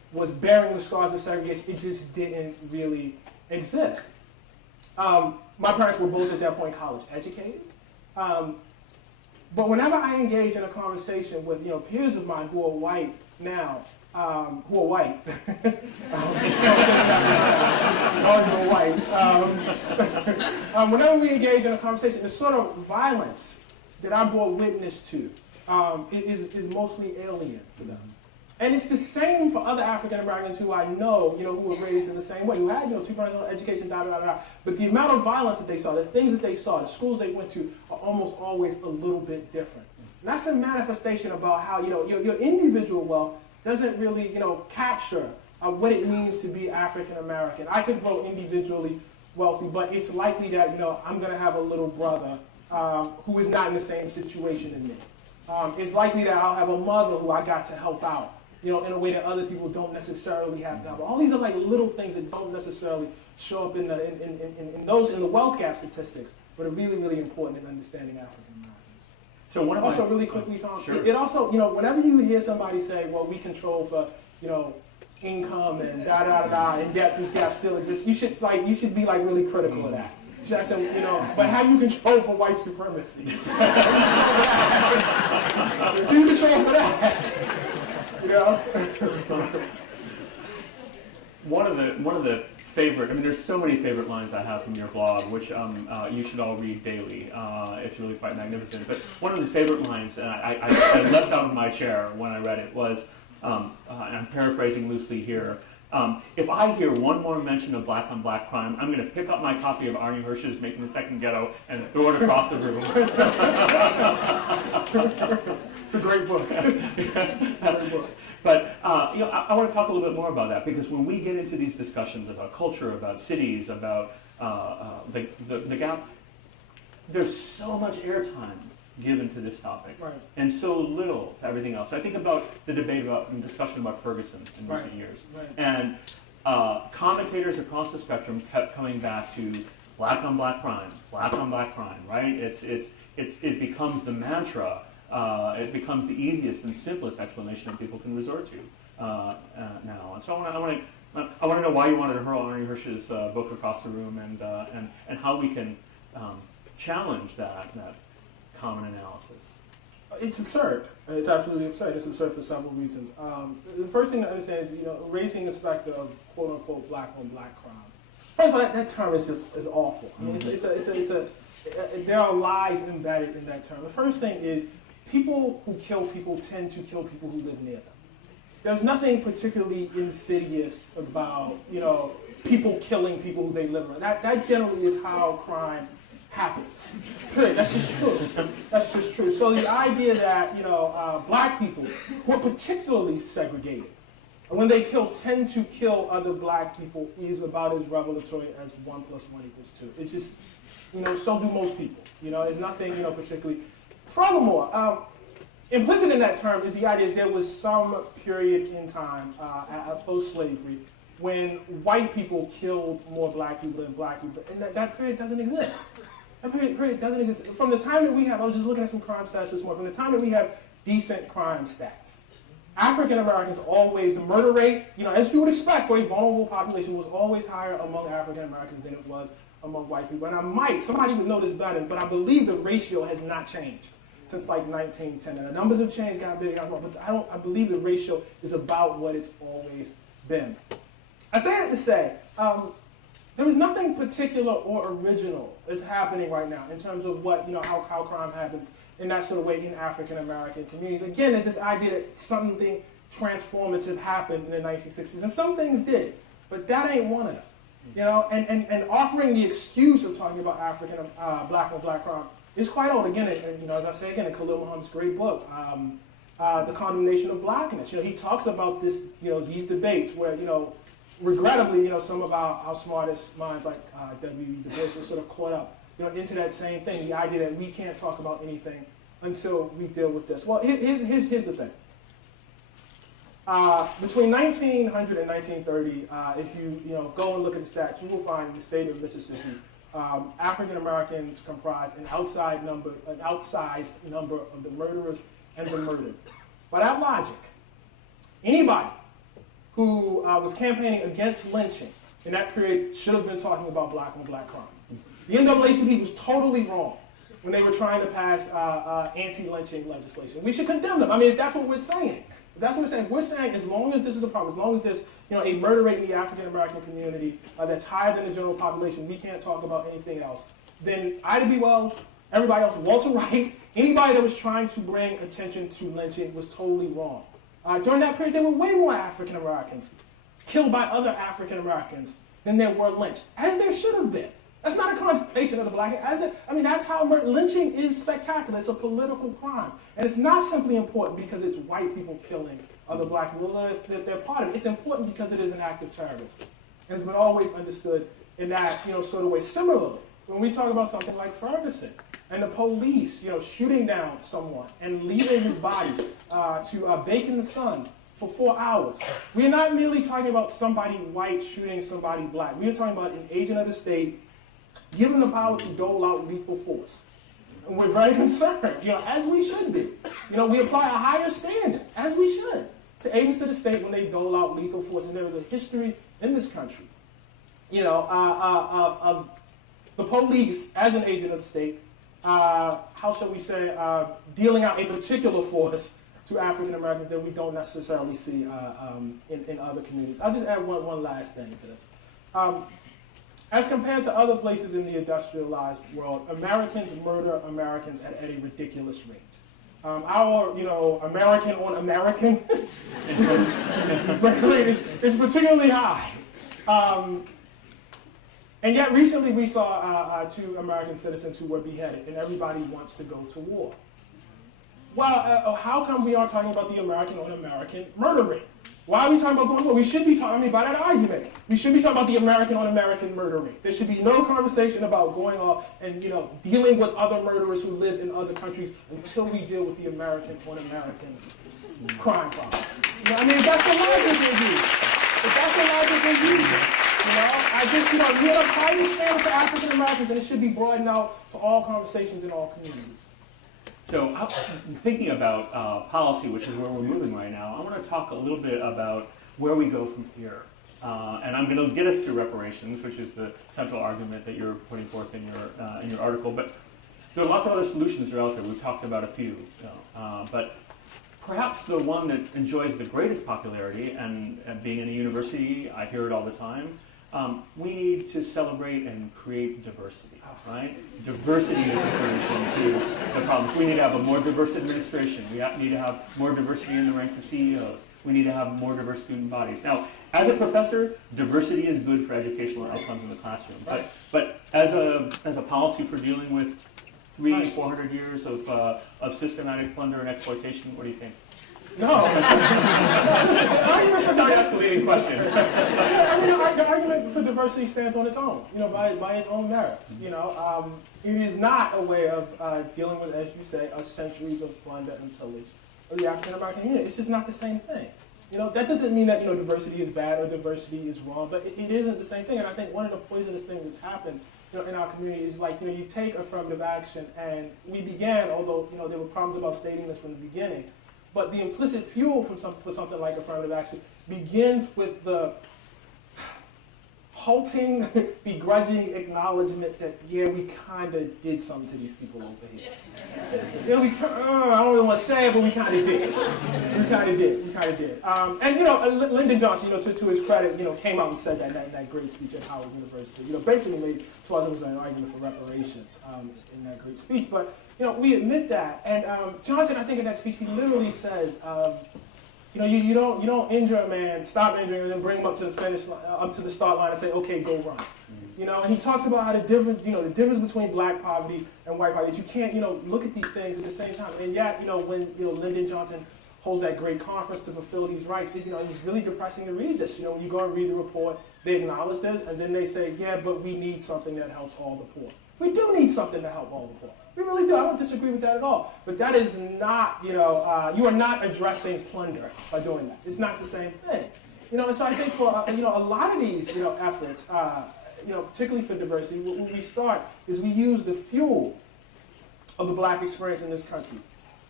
was bearing the scars of segregation. It just didn't really exist. My parents were both at that point college educated. But whenever I engage in a conversation with peers of mine who are white now, who are white, whenever we engage in a conversation, the sort of violence that I bore witness to is mostly alien for them. And it's the same for other African Americans who I know, who were raised in the same way, who had, 2 parents, education, But the amount of violence that they saw, the things that they saw, the schools they went to are almost always a little bit different. And that's a manifestation about how, your individual wealth doesn't really, capture what it means to be African American. I could grow individually wealthy, but it's likely that, I'm going to have a little brother who is not in the same situation as me. It's likely that I'll have a mother who I got to help out, in a way that other people don't necessarily have to help. All these are like little things that don't necessarily show up in the wealth gap statistics, but are really, really important in understanding African Americans. So what also, really quickly, Tom, sure. It also, whenever you hear somebody say, well, we control for, income and and yet this gap still exists, you should be like really critical of that. You should say, but how do you control for white supremacy? Do you control for that? One of the favorite, there's so many favorite lines I have from your blog, which you should all read daily. It's really quite magnificent. But one of the favorite lines, and I leapt out of my chair when I read it, was, and I'm paraphrasing loosely here, if I hear one more mention of black on black crime, I'm going to pick up my copy of Arnie Hirsch's Making the Second Ghetto and throw it across the room. It's a great book. Great book. But I want to talk a little bit more about that, because when we get into these discussions about culture, about cities, about the gap, there's so much airtime given to this topic, right, and so little to everything else. I think about the debate about and discussion about Ferguson in recent years, right, and commentators across the spectrum kept coming back to black on black crime, right? It becomes the mantra. It becomes the easiest and simplest explanation that people can resort to now. And so I want to know why you wanted to hurl Arnie Hirsch's book across the room, and how we can challenge that common analysis. It's absurd. It's absolutely absurd. It's absurd for several reasons. The first thing to understand is, raising the specter of quote unquote black on black crime. First of all, that term is awful. There are lies embedded in that term. The first thing is, people who kill people tend to kill people who live near them. There's nothing particularly insidious about, people killing people who they live around. That generally is how crime happens. Period. That's just true. That's just true. So the idea that, black people who are particularly segregated, when they tend to kill other black people is about as revelatory as 1 + 1 = 2. It's just, so do most people. There's nothing, particularly. Furthermore, implicit in that term is the idea that there was some period in time, post-slavery, when white people killed more black people than black people, and that period doesn't exist. That period doesn't exist. From the time that we have, I was just looking at some crime stats this morning, from the time that we have decent crime stats, African Americans always, the murder rate, as you would expect for a vulnerable population, was always higher among African Americans than it was among white people. And somebody would know this better, but I believe the ratio has not changed since like 1910. And the numbers have changed, got bigger, got small, but I believe the ratio is about what it's always been. I say that to say, there is nothing particular or original that's happening right now in terms of what, how crime happens in that sort of way in African American communities. Again, there's this idea that something transformative happened in the 1960s, and some things did, but that ain't one of them. And offering the excuse of talking about African black on black crime is quite old. Again, as I say again, in Khalil Muhammad's great book, The Condemnation of Blackness. He talks about this, these debates where, regrettably, some of our smartest minds like W. Du Bois were sort of caught up, into that same thing, the idea that we can't talk about anything until we deal with this. Well, here's the thing. Between 1900 and 1930, if you go and look at the stats, you will find in the state of Mississippi, African Americans comprised an outsized number of the murderers and the murdered. By that logic, anybody who was campaigning against lynching, in that period should have been talking about black on black crime. The NAACP was totally wrong when they were trying to pass anti-lynching legislation. We should condemn them. I mean, if that's what we're saying. If that's what we're saying as long as this is a problem, as long as there's a murder rate in the African American community that's higher than the general population, we can't talk about anything else. Then Ida B. Wells, everybody else, Walter Wright, anybody that was trying to bring attention to lynching was totally wrong. During that period, there were way more African Americans killed by other African Americans than there were lynched, as there should have been. That's not a condemnation of the black. That's how lynching is spectacular. It's a political crime. And it's not simply important because it's white people killing other black people. They're part of it. It's important because it is an act of terrorism. And it's been always understood in that sort of way. Similarly, when we talk about something like Ferguson and the police shooting down someone and leaving his body to bake in the sun for 4 hours, we are not merely talking about somebody white shooting somebody black. We are talking about an agent of the state given the power to dole out lethal force. And we're very concerned, as we should be. We apply a higher standard, as we should, to agents of the state when they dole out lethal force. And there is a history in this country, of the police as an agent of the state, how shall we say, dealing out a particular force to African Americans that we don't necessarily see in other communities. I'll just add one last thing to this. As compared to other places in the industrialized world, Americans murder Americans at a ridiculous rate. Our, American on American murder rate is particularly high. And yet recently we saw 2 American citizens who were beheaded, and everybody wants to go to war. Well, how come we aren't talking about the American on American murder rate? Why are we talking about going to war? We should be talking about that argument. We should be talking about the American on American murder rate. There should be no conversation about going off and dealing with other murderers who live in other countries until we deal with the American on American crime problem. If that's the logic they use. If that's the logic they use. We have a higher standard for African Americans, and it should be broadened out to all conversations in all communities. So thinking about policy, which is where we're moving right now, I want to talk a little bit about where we go from here. And I'm going to get us to reparations, which is the central argument that you're putting forth in your article. But there are lots of other solutions that are out there. We've talked about a few. But perhaps the one that enjoys the greatest popularity, and being in a university, I hear it all the time, we need to celebrate and create diversity, right? Diversity is a solution to the problems. We need to have a more diverse administration. We need to have more diversity in the ranks of CEOs. We need to have more diverse student bodies. Now, as a professor, diversity is good for educational outcomes in the classroom. But as a policy for dealing with 300-400 years of systematic plunder and exploitation, what do you think? No. Sorry, that's the leading question. The argument for diversity stands on its own, by its own merits. It is not a way of dealing with, as you say, centuries of plunder and pillage of the African American community. It's just not the same thing. That doesn't mean that diversity is bad or diversity is wrong, but it isn't the same thing. And I think one of the poisonous things that's happened in our community is you take affirmative action, and we began, although there were problems about stating this from the beginning. But the implicit fuel for something like affirmative action begins with the halting, begrudging acknowledgement that, we kind of did something to these people over here. I don't really want to say it, but we kind of did. We kind of did. And Lyndon Johnson, to his credit, came out and said that in that great speech at Howard University. Basically made, as far as it was an argument for reparations in that great speech. But we admit that. And Johnson, I think in that speech, he literally says, you don't injure a man, stop injuring, and then bring him up to the finish, up to the start line, and say, okay, go run. And he talks about how the difference between black poverty and white poverty. That you can't, look at these things at the same time. And yet, when Lyndon Johnson holds that great conference to fulfill these rights, it's really depressing to read this. When you go and read the report, they acknowledge this, and then they say, but we need something that helps all the poor. We do need something to help all the poor. We really do. I don't disagree with that at all. But that is not, you are not addressing plunder by doing that. It's not the same thing. And so I think for, a lot of these, efforts, particularly for diversity, what we start is we use the fuel of the black experience in this country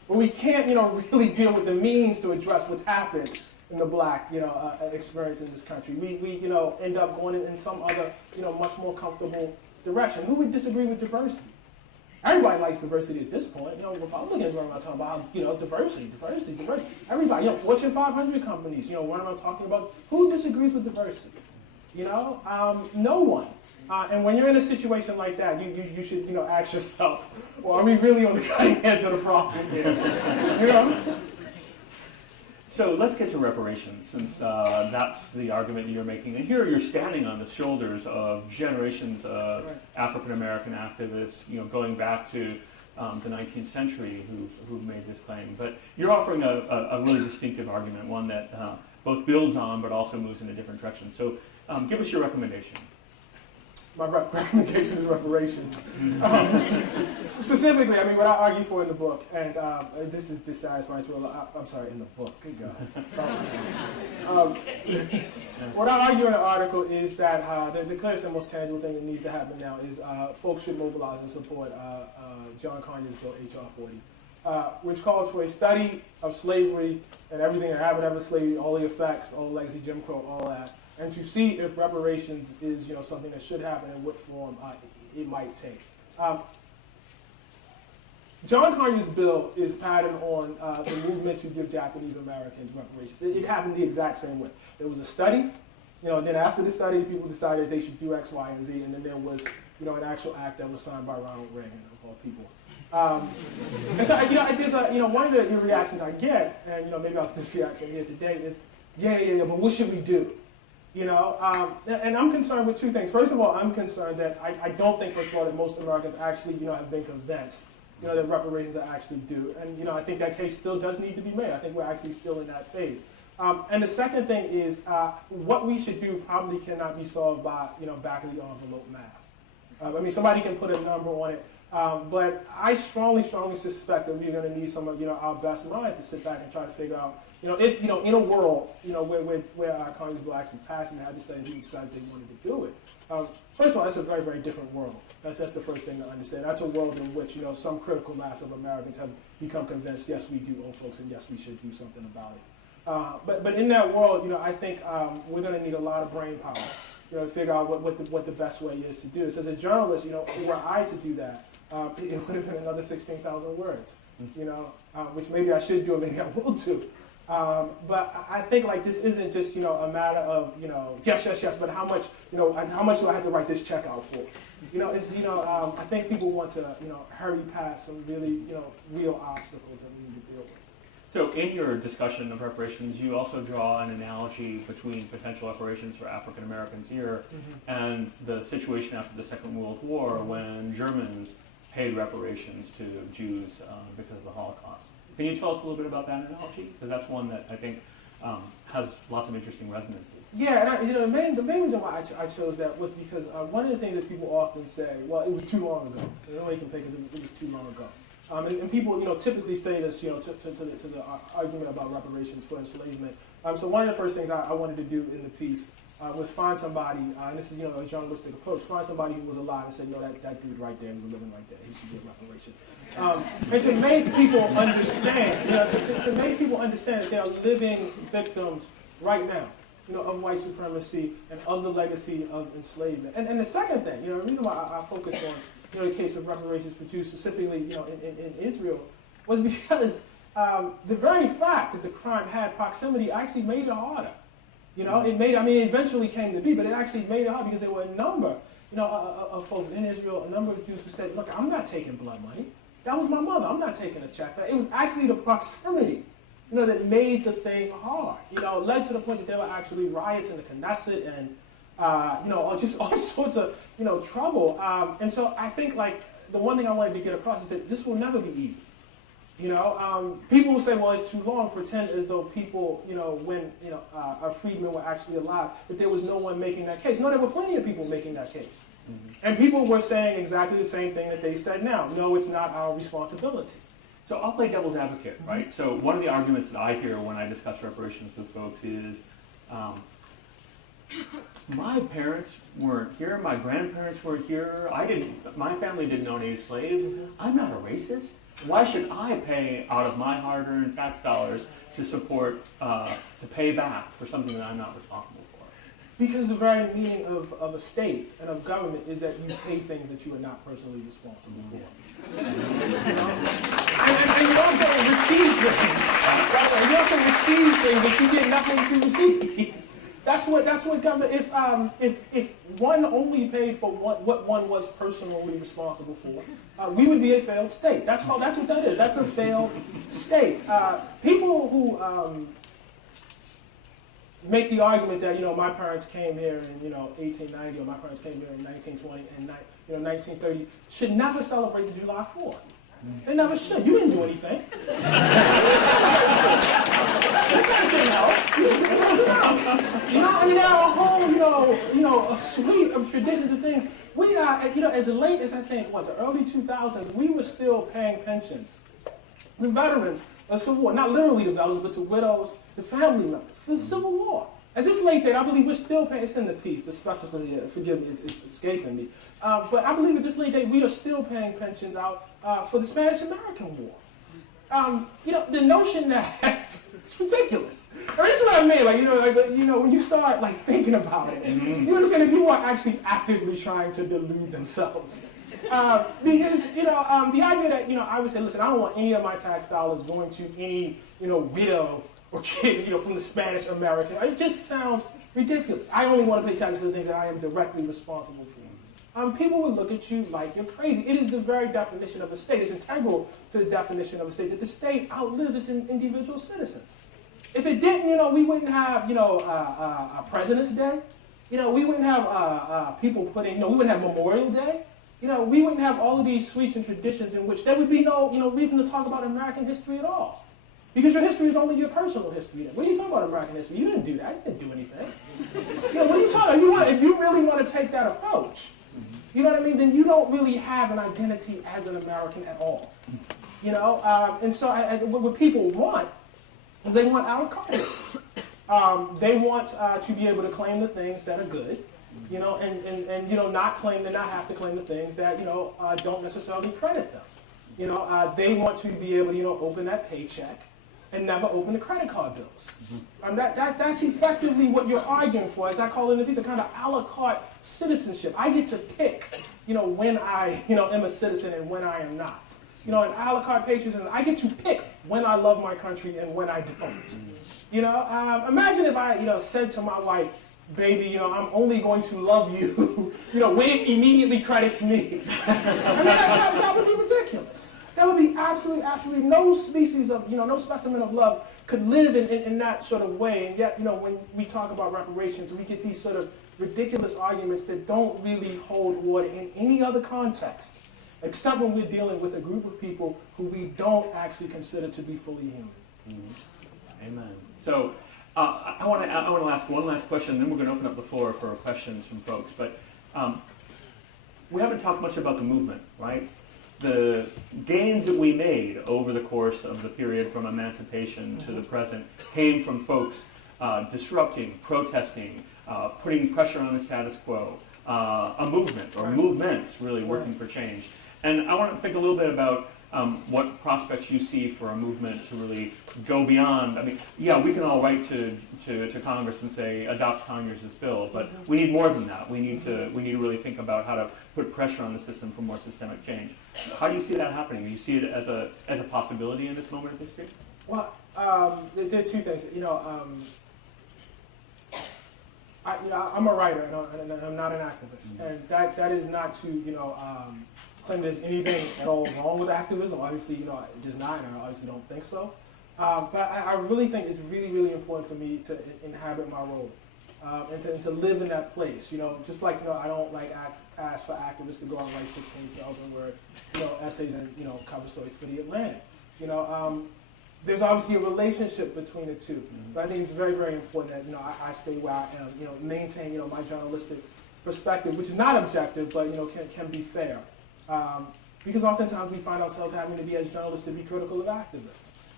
but we can't, really deal with the means to address what's happened in the black, experience in this country. We end up going in some other, much more comfortable direction. Who would disagree with diversity? Everybody likes diversity at this point. Republicans run around talking about, diversity. Everybody, Fortune 500 companies, run around talking about who disagrees with diversity. No one. And when you're in a situation like that, you should, ask yourself, well, are we really on the cutting edge of the problem here? So let's get to reparations, since that's the argument you're making. And here you're standing on the shoulders of generations of African American activists, going back to the 19th century who've made this claim. But you're offering a really distinctive argument, one that both builds on but also moves in a different direction. So give us your recommendation. My recommendation is reparations. Specifically, what I argue for in the book, and this is dissatisfying to a lot. I'm sorry, in the book. Good God. What I argue in the article is that the clearest and most tangible thing that needs to happen now is folks should mobilize and support John Conyers' bill, H.R. 40, which calls for a study of slavery and everything that happened after slavery, all the effects, all the legacy, Jim Crow, all that. And to see if reparations is, something that should happen and what form it might take. John Conyers' bill is patterned on the movement to give Japanese Americans reparations. It happened the exact same way. There was a study, and then after the study, people decided they should do X, Y, and Z, and then there was, an actual act that was signed by Ronald Reagan, of all people. And so, there's one of the reactions I get, and maybe I'll get this reaction here today is, yeah, but what should we do? And I'm concerned with two things. First of all, I'm concerned that I don't think, first of all, that most Americans actually, have been convinced, that reparations are actually due. And, I think that case still does need to be made. I think we're actually still in that phase. And the second thing is what we should do probably cannot be solved by, back of the envelope math. Somebody can put a number on it. But I strongly suspect that we're going to need some of, our best minds to sit back and try to figure out, if, in a world, where our Congress will actually pass and have to study who decided they wanted to do it. First of all, that's a very, very different world. That's the first thing to understand. That's a world in which, some critical mass of Americans have become convinced, yes, we do owe folks, and yes, we should do something about it. But in that world, I think we're going to need a lot of brain power, to figure out what the best way is to do this. As a journalist, were I to do that, it would have been another 16,000 words, which maybe I should do and maybe I will do. But I think this isn't just, a matter of, yes, but how much do I have to write this check out for? I think people want to, hurry past some really, real obstacles that we need to deal with. So in your discussion of reparations, you also draw an analogy between potential reparations for African Americans here and the situation after the Second World War when Germans paid reparations to Jews because of the Holocaust. Can you tell us a little bit about that analogy? Because that's one that I think has lots of interesting resonances. Yeah, and the main reason why I chose that was because one of the things that people often say, well, it was too long ago. Nobody can think it was too long ago. And people, typically say this, to the argument about reparations for enslavement. So one of the first things I wanted to do in the piece was find somebody, and this is, a journalistic approach, find somebody who was alive and say, that dude right there was living right there. He should get reparations. And to make people understand, to make people understand that they are living victims right now, of white supremacy and of the legacy of enslavement. And the second thing, the reason why I focused on, the case of reparations for Jews, specifically, in Israel, was because the very fact that the crime had proximity actually made it harder. It made, it eventually came to be, but it actually made it hard because there were a number, of folks in Israel, a number of Jews who said, look, I'm not taking blood money. That was my mother. I'm not taking a check. It was actually the proximity, that made the thing hard. Led to the point that there were actually riots in the Knesset and, just all sorts of, trouble. And so I think, the one thing I wanted to get across is that this will never be easy. People will say, well, it's too long, pretend as though people, when, our freedmen were actually alive, that there was no one making that case. No, there were plenty of people making that case. And people were saying exactly the same thing that they said now. No, it's not our responsibility. So I'll play devil's advocate, right? So one of the arguments that I hear when I discuss reparations with folks is my parents weren't here, my grandparents weren't here, my family didn't own any slaves, I'm not a racist. Why should I pay out of my hard-earned tax dollars to support, to pay back for something that I'm not responsible for? Because the very meaning of a state and of government is that you pay things that you are not personally responsible for. And you also receive things. Right? You also receive things that you did nothing to receive. That's what government. If one only paid for what one was personally responsible for, we would be a failed state. That's what that is. That's a failed state. People who make the argument that my parents came here in 1890 or my parents came here in 1920 and 1930 should never celebrate the July 4th. They never should. You didn't do anything. You guys didn't know. I mean, there are a whole, a suite of traditions and things. We are, as late as I think, the early 2000s, we were still paying pensions. The veterans of Civil War, not literally the veterans, but to widows, to family members, for the Civil War. At this late date, I believe we're still paying, it's in the piece, the specificity, forgive me, it's escaping me. But I believe at this late date, we are still paying pensions out for the Spanish-American War. The notion that, it's ridiculous. This is what I mean, when you start thinking about it, you understand that people are actually actively trying to delude themselves. Because, the idea that, I would say, listen, I don't want any of my tax dollars going to any, widow or kid, from the Spanish American. It just sounds ridiculous. I only want to pay taxes for the things that I am directly responsible for. People would look at you like you're crazy. It is the very definition of a state. It's integral to the definition of a state that the state outlives its individual citizens. If it didn't, we wouldn't have, a President's Day. We wouldn't have people putting, we wouldn't have Memorial Day. We wouldn't have all of these sweets and traditions in which there would be no, reason to talk about American history at all. Because your history is only your personal history. What are you talking about American history? You didn't do that. You didn't do anything. What are you talking about? If you really want to take that approach, you know what I mean, then you don't really have an identity as an American at all. And so what people want is they want a la carte. They want to be able to claim the things that are good, and not have to claim the things that, don't necessarily credit them. They want to be able to, open that paycheck and never open the credit card bills. That's effectively what you're arguing for, as I call it in the piece, a kind of a la carte citizenship. I get to pick, when I, am a citizen and when I am not. An a la carte patriotism, I get to pick when I love my country and when I don't. Imagine if I, said to my wife, baby, I'm only going to love you, when it immediately credits me. That would be ridiculous. That would be absolutely no species of, no specimen of love could live in that sort of way. And yet, when we talk about reparations, we get these sort of ridiculous arguments that don't really hold water in any other context, except when we're dealing with a group of people who we don't actually consider to be fully human. Mm-hmm. Amen. So, I want to ask one last question, then we're going to open up the floor for questions from folks. But we haven't talked much about the movement, right? The gains that we made over the course of the period from emancipation to the present came from folks disrupting, protesting, putting pressure on the status quo, a movement, or movements really working for change. And I want to think a little bit about what prospects you see for a movement to really go beyond. I mean, yeah, we can all write to Congress and say, adopt Congress's bill, but we need more than that. We need to really think about how to put pressure on the system for more systemic change. How do you see that happening? Do you see it as a possibility in this moment of history? Well, there are two things. I'm a writer, and I'm not an activist, and that is not to claim there's anything at all wrong with activism. Obviously, just not, and I obviously don't think so. But I really think it's really, really important for me to inhabit my role and to live in that place. Just like I don't ask for activists to go out and write 16,000 word essays and cover stories for the Atlantic. There's obviously a relationship between the two, but I think it's very, very important that I stay where I am. Maintain my journalistic perspective, which is not objective, but can be fair. Because oftentimes we find ourselves having to be, as journalists, to be critical of activists.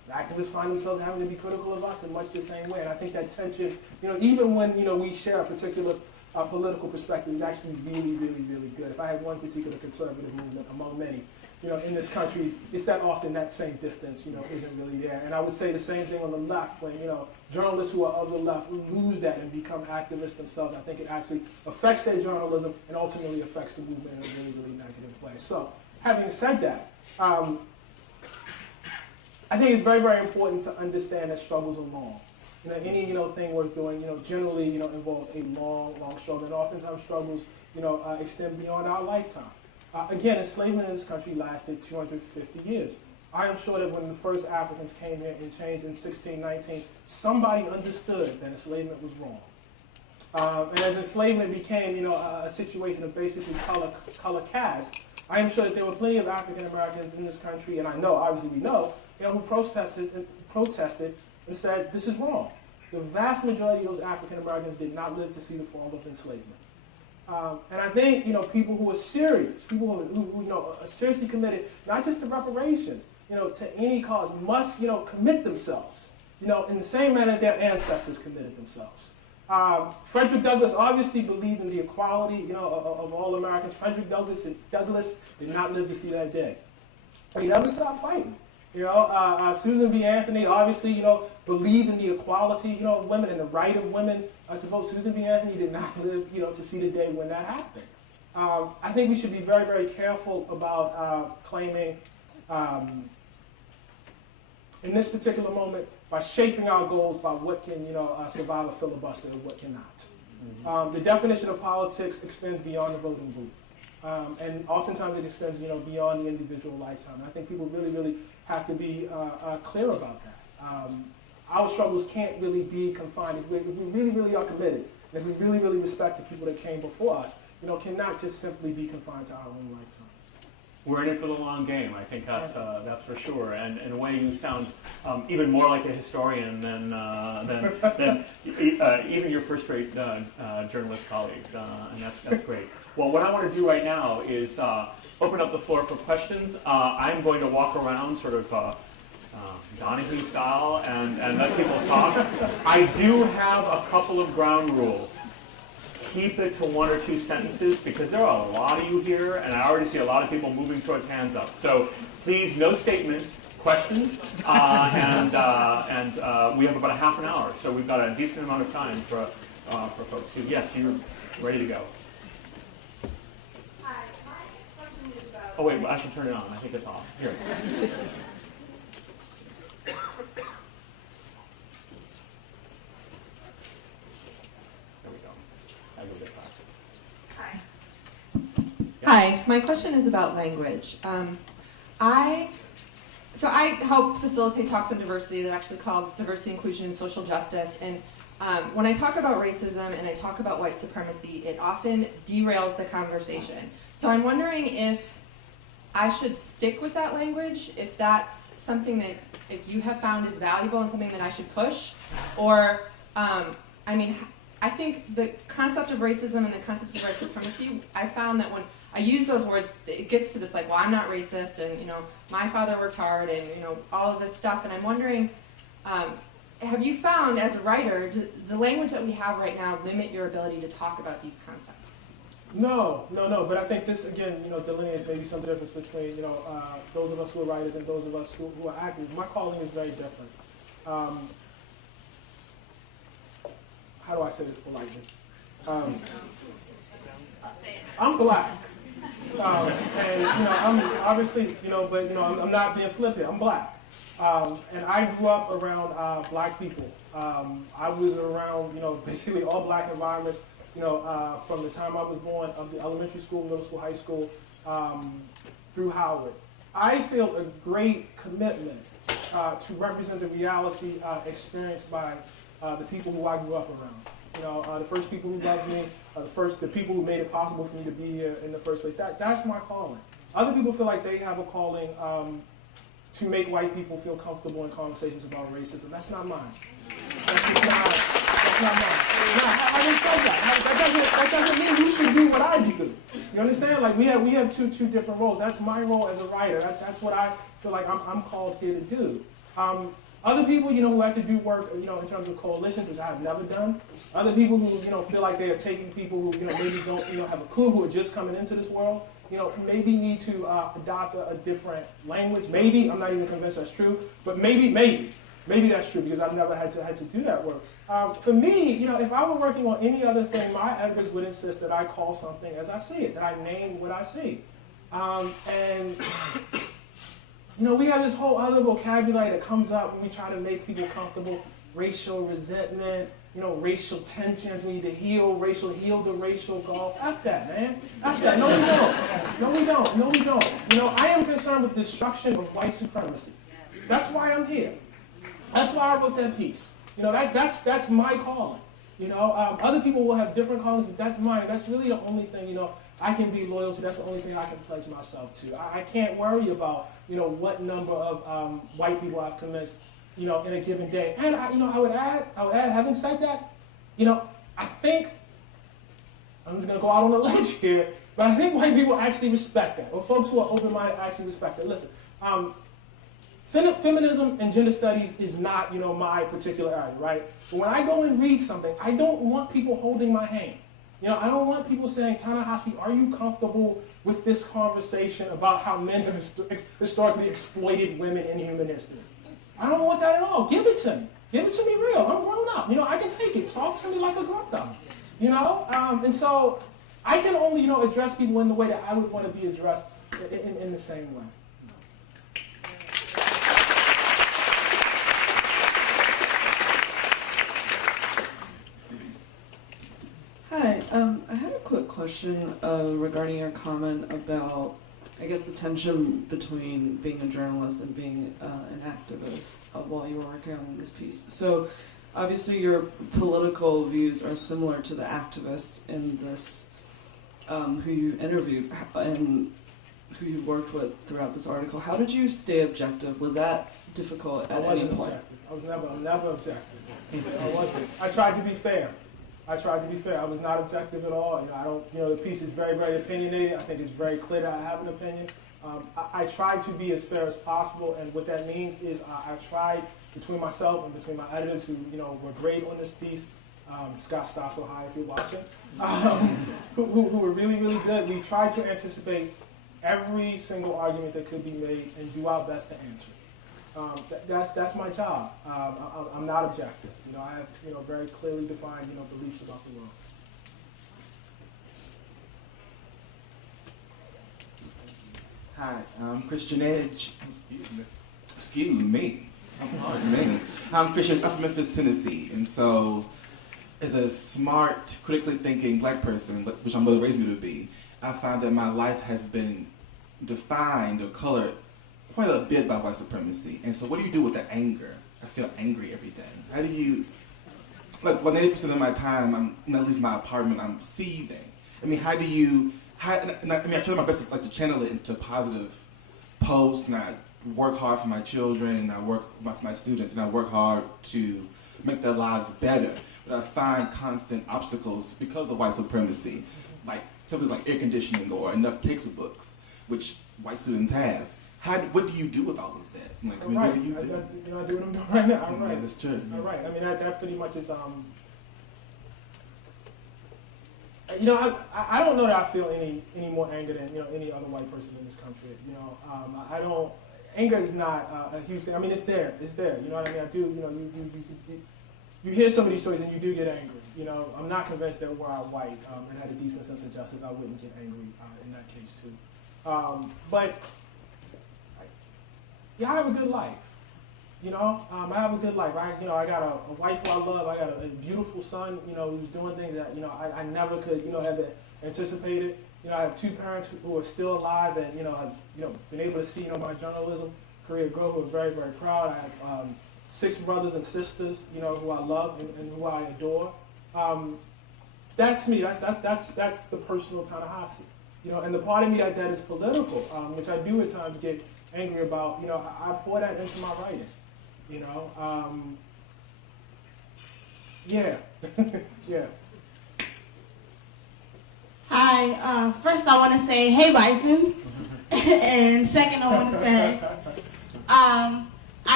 Activists find themselves having to be critical of us in much the same way. And I think that tension, even when, we share a particular political perspective is actually really, really, really good. If I had one particular conservative movement among many, in this country, it's that often that same distance, isn't really there. And I would say the same thing on the left when, journalists who are of the left lose that and become activists themselves. I think it actually affects their journalism and ultimately affects the movement in a really, really negative way. So, having said that, I think it's very, very important to understand that struggles are long. Any thing worth doing, generally, involves a long, long struggle, and oftentimes struggles, extend beyond our lifetime. Again, enslavement in this country lasted 250 years. I am sure that when the first Africans came here and changed in 1619, somebody understood that enslavement was wrong. And as enslavement became, a situation of basically color caste, I am sure that there were plenty of African Americans in this country, and I know, obviously we know, who protested and said, this is wrong. The vast majority of those African Americans did not live to see the fall of enslavement. And I think, people who are serious, people who are seriously committed, not just to reparations, to any cause, must, commit themselves, in the same manner that their ancestors committed themselves. Frederick Douglass obviously believed in the equality, of all Americans. Frederick Douglass did not live to see that day. But he never stopped fighting. Susan B. Anthony obviously, believed in the equality, of women and the right of women to vote. Susan B. Anthony did not live, to see the day when that happened. I think we should be very, very careful about claiming, in this particular moment, by shaping our goals by what can, survive a filibuster and what cannot. The definition of politics extends beyond the voting booth. And oftentimes it extends, beyond the individual lifetime. I think people really, really have to be clear about that. Our struggles can't really be confined. If we really, really are committed, if we really, really respect the people that came before us, cannot just simply be confined to our own lifetimes. We're in it for the long game. I think that's for sure. And in a way, you sound even more like a historian than even your first-rate journalist colleagues, and that's great. Well, what I want to do right now is open up the floor for questions. I'm going to walk around sort of Donahue style and let people talk. I do have a couple of ground rules. Keep it to 1 or 2 sentences because there are a lot of you here, and I already see a lot of people moving towards hands up. So please, no statements, questions, and we have about a half an hour, so we've got a decent amount of time for folks. So yes, you're ready to go. Hi, my question is about... Oh wait, I should turn it on. I think it's off. Here. Hi, my question is about language. I help facilitate talks on diversity that are actually called Diversity, Inclusion, and Social Justice. And when I talk about racism and I talk about white supremacy, it often derails the conversation. So I'm wondering if I should stick with that language, if that's something that if you have found is valuable and something that I should push, or I think the concept of racism and the concept of white supremacy, I found that when I use those words, it gets to this like, well, I'm not racist, and my father worked hard, and all of this stuff. And I'm wondering, have you found as a writer, does the language that we have right now limit your ability to talk about these concepts? No. But I think this again, delineates maybe some difference between those of us who are writers and those of us who are actors. My calling is very different. How do I say this politely? I'm black, and I'm obviously, but I'm not being flippant. I'm black, and I grew up around black people. I was around, basically all black environments, from the time I was born, of the elementary school, middle school, high school, through Howard. I feel a great commitment to represent the reality experienced by the people who I grew up around. The first people who loved me, the people who made it possible for me to be here in the first place. That's my calling. Other people feel like they have a calling to make white people feel comfortable in conversations about racism. That's not mine. That's not mine. Now, having said that doesn't mean you should do what I do. You understand? Like we have two different roles. That's my role as a writer. That's what I feel like I'm called here to do. Other people, who have to do work, in terms of coalitions, which I have never done. Other people who, feel like they are taking people who, maybe don't, have a clue, who are just coming into this world, maybe need to adopt a different language. Maybe, I'm not even convinced that's true, but maybe that's true because I've never had to do that work. For me, if I were working on any other thing, my editors would insist that I call something as I see it, that I name what I see. We have this whole other vocabulary that comes up when we try to make people comfortable. Racial resentment, racial tensions. We need to heal the racial gulf. F that, man. F that. No, we don't. No, we don't. I am concerned with destruction of white supremacy. That's why I'm here. That's why I wrote that piece. That's my calling. Other people will have different callings, but that's mine. That's really the only thing, I can be loyal to. That's the only thing I can pledge myself to. I can't worry about, what number of white people I've convinced, in a given day. And I would add, having said that, I think, I'm just gonna go out on a ledge here, but I think white people actually respect that, or folks who are open-minded actually respect that. Listen, feminism and gender studies is not, my particular area, right? But when I go and read something, I don't want people holding my hand. I don't want people saying, Ta-Nehisi, are you comfortable with this conversation about how men have historically exploited women in human history? I don't want that at all. Give it to me. Give it to me real. I'm grown up. I can take it. Talk to me like a grown up. And so I can only, address people in the way that I would want to be addressed in the same way. Hi, I had a quick question regarding your comment about, I guess, the tension between being a journalist and being an activist while you were working on this piece. So, obviously, your political views are similar to the activists in this, who you interviewed and who you worked with throughout this article. How did you stay objective? Was that difficult at any point? I was never objective. I wasn't. I tried to be fair. I was not objective at all. The piece is very, very opinionated. I think it's very clear that I have an opinion. I tried to be as fair as possible, and what that means is I tried between myself and between my editors who, were great on this piece, Scott Stossel, hi if you're watching, who were really, really good. We tried to anticipate every single argument that could be made and do our best to answer. That's my job. I'm not objective. I have very clearly defined beliefs about the world. Hi, I'm Christian Edge. Excuse me. Pardon me. I'm Christian. I'm from Memphis, Tennessee, and so as a smart, critically thinking black person, which my mother raised me to be, I find that my life has been defined or colored quite a bit by white supremacy. And so what do you do with the anger? I feel angry every day. How do you, 80% of my time, I'm at least my apartment, I'm seething. I try my best to channel it into positive posts, and I work hard for my children, and I work for my students, and I work hard to make their lives better. But I find constant obstacles because of white supremacy, like something like air conditioning or enough textbooks, which white students have. What do you do with all of that? What do you do? I do what I'm doing right now. I'm right. Yeah, that's true. I'm right. That pretty much is. I don't know that I feel any more anger than any other white person in this country. I don't. Anger is not a huge thing. It's there. It's there. You know what I mean? I do. You hear some of these stories and you do get angry. I'm not convinced that were I white and had a decent sense of justice, I wouldn't get angry in that case too. But yeah, I have a good life. I have a good life. I got a wife who I love. I got a beautiful son, who's doing things that, I never could, have anticipated. I have two parents who are still alive and, have, been able to see, my journalism career grow, who are very, very proud. I have 6 brothers and sisters, who I love and who I adore. That's me. That's the personal Ta-Nehisi. And the part of me that is political, which I do at times get angry about, I pour that into my writing. Yeah. Yeah. Hi, first I want to say, hey Bison. And second I want to say, I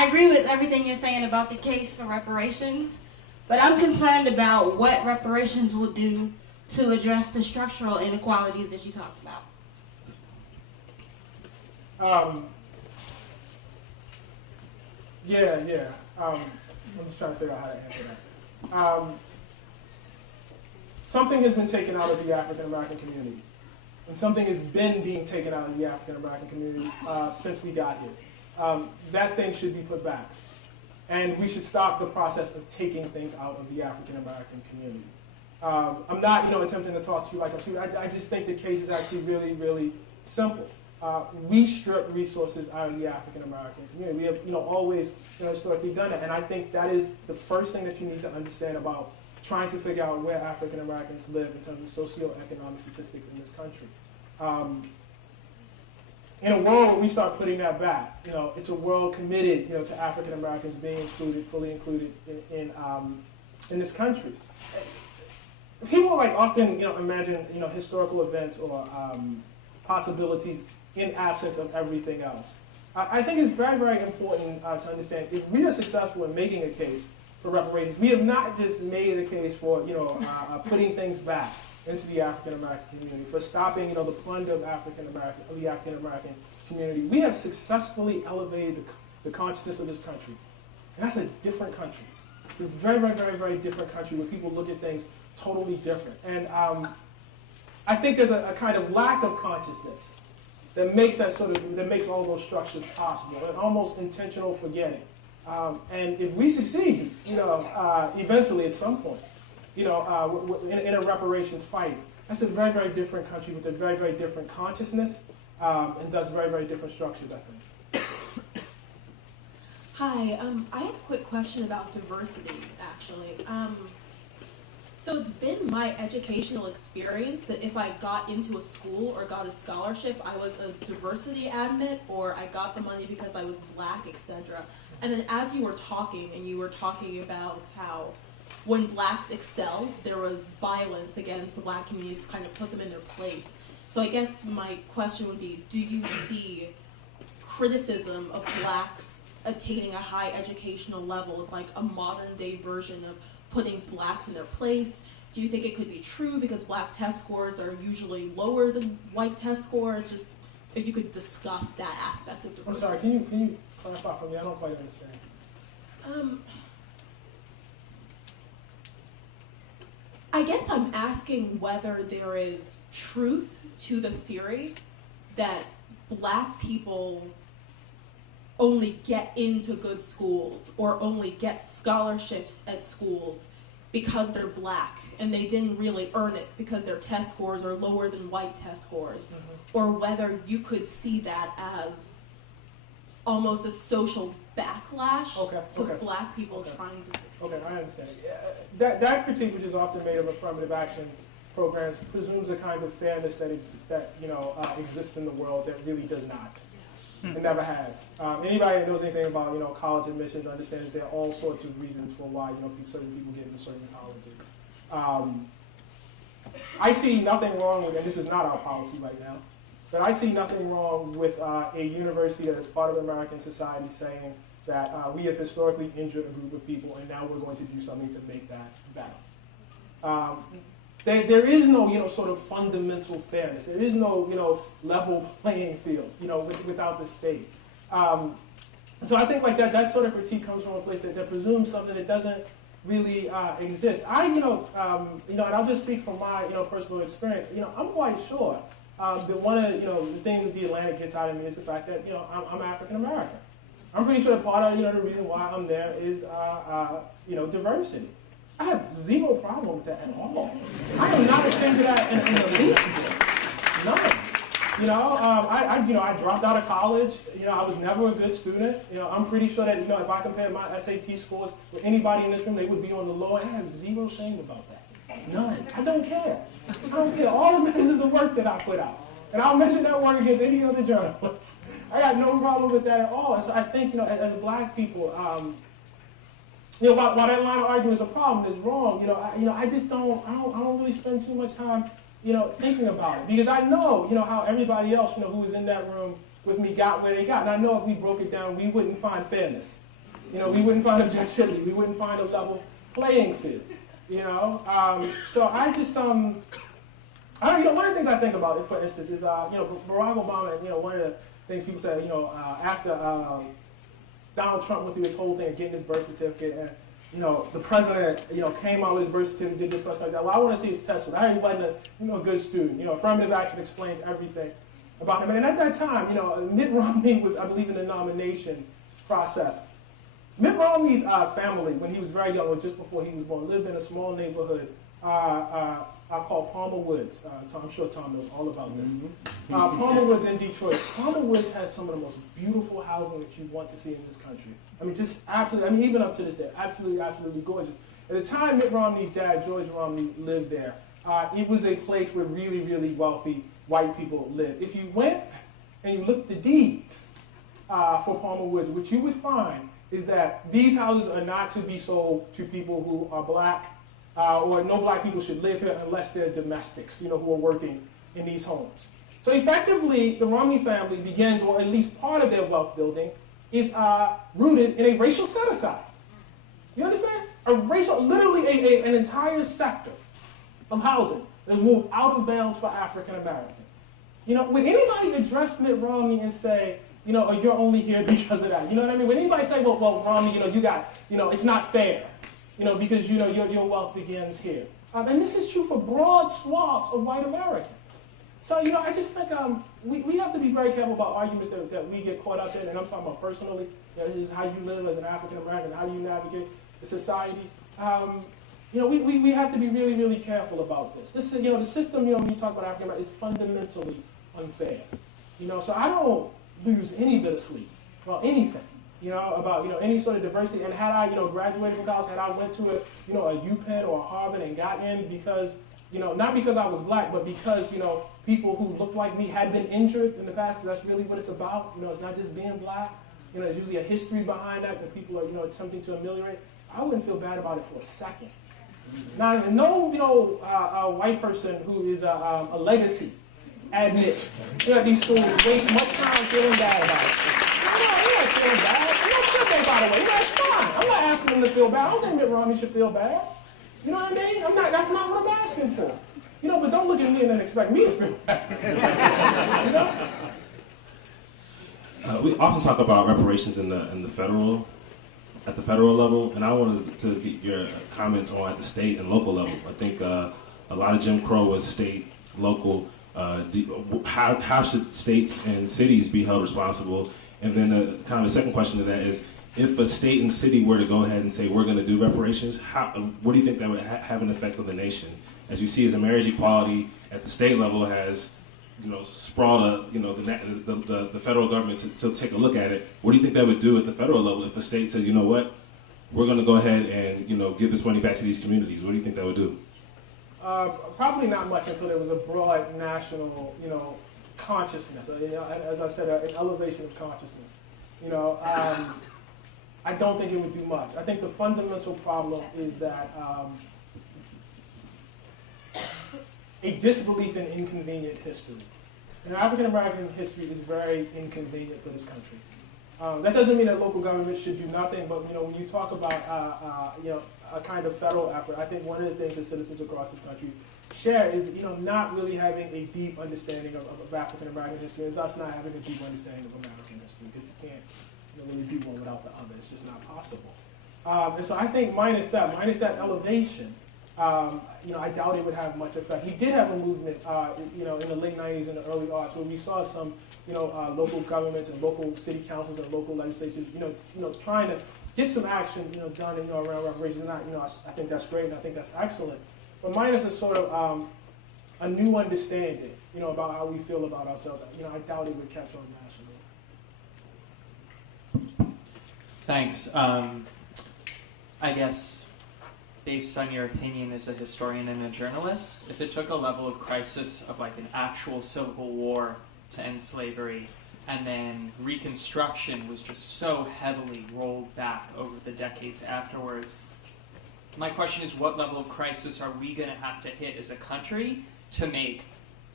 I agree with everything you're saying about the case for reparations, but I'm concerned about what reparations will do to address the structural inequalities that you talked about. Yeah. I'm just trying to figure out how to answer that. Something has been taken out of the African American community, and something has been being taken out of the African American community since we got here. That thing should be put back, and we should stop the process of taking things out of the African American community. I'm not, attempting to talk to you like I'm stupid. I just think the case is actually really, really simple. We strip resources out of the African American community. We have, always, historically done that, and I think that is the first thing that you need to understand about trying to figure out where African Americans live in terms of socioeconomic statistics in this country. In a world where we start putting that back, it's a world committed, to African Americans being included, fully included in this country. People often, imagine, historical events or possibilities in absence of everything else. I think it's very, very important to understand if we are successful in making a case for reparations, we have not just made a case for, putting things back into the African American community, for stopping, the plunder of the African American community. We have successfully elevated the consciousness of this country, and that's a different country. It's a very, very, very, very different country where people look at things totally different. And I think there's a kind of lack of consciousness that makes that makes all those structures possible, and almost intentional forgetting. And if we succeed, eventually at some point, in a reparations fight, that's a very, very different country with a very, very different consciousness, and does very, very different structures, I think. Hi, I have a quick question about diversity, actually. So it's been my educational experience that if I got into a school or got a scholarship, I was a diversity admit, or I got the money because I was black, etc. And then as you were talking, and you were talking about how when blacks excelled, there was violence against the black community to kind of put them in their place. So I guess my question would be, do you see criticism of blacks attaining a high educational level as like a modern day version of putting blacks in their place? Do you think it could be true because black test scores are usually lower than white test scores? Just if you could discuss that aspect of diversity. I'm sorry, can you clarify for me? I don't quite understand. I guess I'm asking whether there is truth to the theory that black people only get into good schools or only get scholarships at schools because they're black and they didn't really earn it because their test scores are lower than white test scores, or whether you could see that as almost a social backlash to black people trying to succeed. Okay, I understand. That critique, which is often made of affirmative action programs, presumes a kind of fairness that exists in the world that really does not. It never has. Anybody that knows anything about college admissions understands there are all sorts of reasons for why certain people get into certain colleges. I see nothing wrong with, and this is not our policy right now, but I see nothing wrong with a university that is part of American society saying that we have historically injured a group of people and now we're going to do something to make that better. There is no, sort of fundamental fairness. There is no, level playing field, without the state. So I think that sort of critique comes from a place that presumes something that doesn't really exist. And I'll just speak from my, personal experience. I'm quite sure that one of, the things that the Atlantic gets out of me is the fact that, I'm African American. I'm pretty sure that part of, the reason why I'm there is, diversity. I have zero problem with that at all. I am not ashamed of that in the least bit. None. I dropped out of college. I was never a good student. I'm pretty sure that, if I compare my SAT scores with anybody in this room, they would be on the low end. I have zero shame about that. None. I don't care. I don't care. All it matters is the work that I put out. And I'll measure that work against any other journalist. I got no problem with that at all. So I think, as black people, while that line of argument is a problem, is wrong. I just don't really spend too much time, thinking about it, because I know, how everybody else, who was in that room with me got where they got, and I know if we broke it down, we wouldn't find fairness You know, we wouldn't find objectivity. We wouldn't find a level playing field. You know, so I just one of the things I think about, for instance, is Barack Obama. You know, one of the things people say, after Donald Trump went through this whole thing of getting his birth certificate, and the president, came out with his birth certificate, did this, well, I want to see his test. I heard he wasn't a good student. Affirmative action explains everything about him. And at that time, Mitt Romney was, I believe, in the nomination process. Mitt Romney's family, when he was very young, or just before he was born, lived in a small neighborhood called Palmer Woods. I'm sure Tom knows all about this. Palmer Woods in Detroit. Palmer Woods has some of the most beautiful housing that you want to see in this country. I mean, just absolutely, I mean, even up to this day, absolutely, absolutely gorgeous. At the time Mitt Romney's dad, George Romney, lived there, it was a place where really, really wealthy white people lived. If you went and you looked at the deeds for Palmer Woods, what you would find is that these houses are not to be sold to people who are black, or no black people should live here unless they're domestics, who are working in these homes. So effectively, the Romney family begins, or at least part of their wealth building, is rooted in a racial set-aside. You understand? Literally an entire sector of housing that is moved out of bounds for African Americans. Would anybody address Mitt Romney and say, you're only here because of that? You know what I mean? Would anybody say, well, Romney, you got, it's not fair, because, your wealth begins here. And this is true for broad swaths of white Americans. So, I just think we have to be very careful about arguments that we get caught up in, and I'm talking about personally. This is how you live as an African American, how you navigate the society. We have to be really, really careful about this. This is, the system, when you talk about African American, is fundamentally unfair. So I don't lose any bit of sleep about anything, about, any sort of diversity. And had I, graduated from college, had I went to a UPenn or a Harvard and got in because, not because I was black, but because, people who looked like me had been injured in the past, because that's really what it's about. It's not just being black. There's usually a history behind that people are, it's something to ameliorate. I wouldn't feel bad about it for a second. No, white person who is a legacy admit at these schools waste much time feeling bad about it. I'm not feeling bad. I'm not sure, by the way. That's fine. I'm not asking them to feel bad. I don't think Mitt Romney should feel bad. You know what I mean? That's not what I'm asking for. But don't look at me and then expect me to feel bad. We often talk about reparations at the federal level, and I wanted to get your comments on at the state and local level. I think a lot of Jim Crow was state, local. How should states and cities be held responsible? And then kind of a second question to that is, if a state and city were to go ahead and say we're going to do reparations, what do you think that would have an effect on the nation? As you see, as a marriage equality at the state level has sprawled, the federal government to take a look at it. What do you think that would do at the federal level if a state says, you know what, we're going to go ahead and give this money back to these communities? What do you think that would do? Probably not much until there was a broad national, consciousness. As I said, an elevation of consciousness. I don't think it would do much. I think the fundamental problem is that a disbelief in inconvenient history. African American history is very inconvenient for this country. That doesn't mean that local government should do nothing, but when you talk about a kind of federal effort, I think one of the things that citizens across this country share is not really having a deep understanding of African American history, and thus not having a deep understanding of American history, because you can't really do one without the other. It's just not possible. And so I think minus that elevation, I doubt it would have much effect. We did have a movement, in the late 90s and the early aughts where we saw some, local governments and local city councils and local legislatures, trying to get some action, done, around reparations. And I think that's great and I think that's excellent. But minus a sort of a new understanding, about how we feel about ourselves, I doubt it would catch on nationally. Thanks. I guess, based on your opinion as a historian and a journalist, if it took a level of crisis of like an actual civil war to end slavery, and then Reconstruction was just so heavily rolled back over the decades afterwards, my question is, what level of crisis are we going to have to hit as a country to make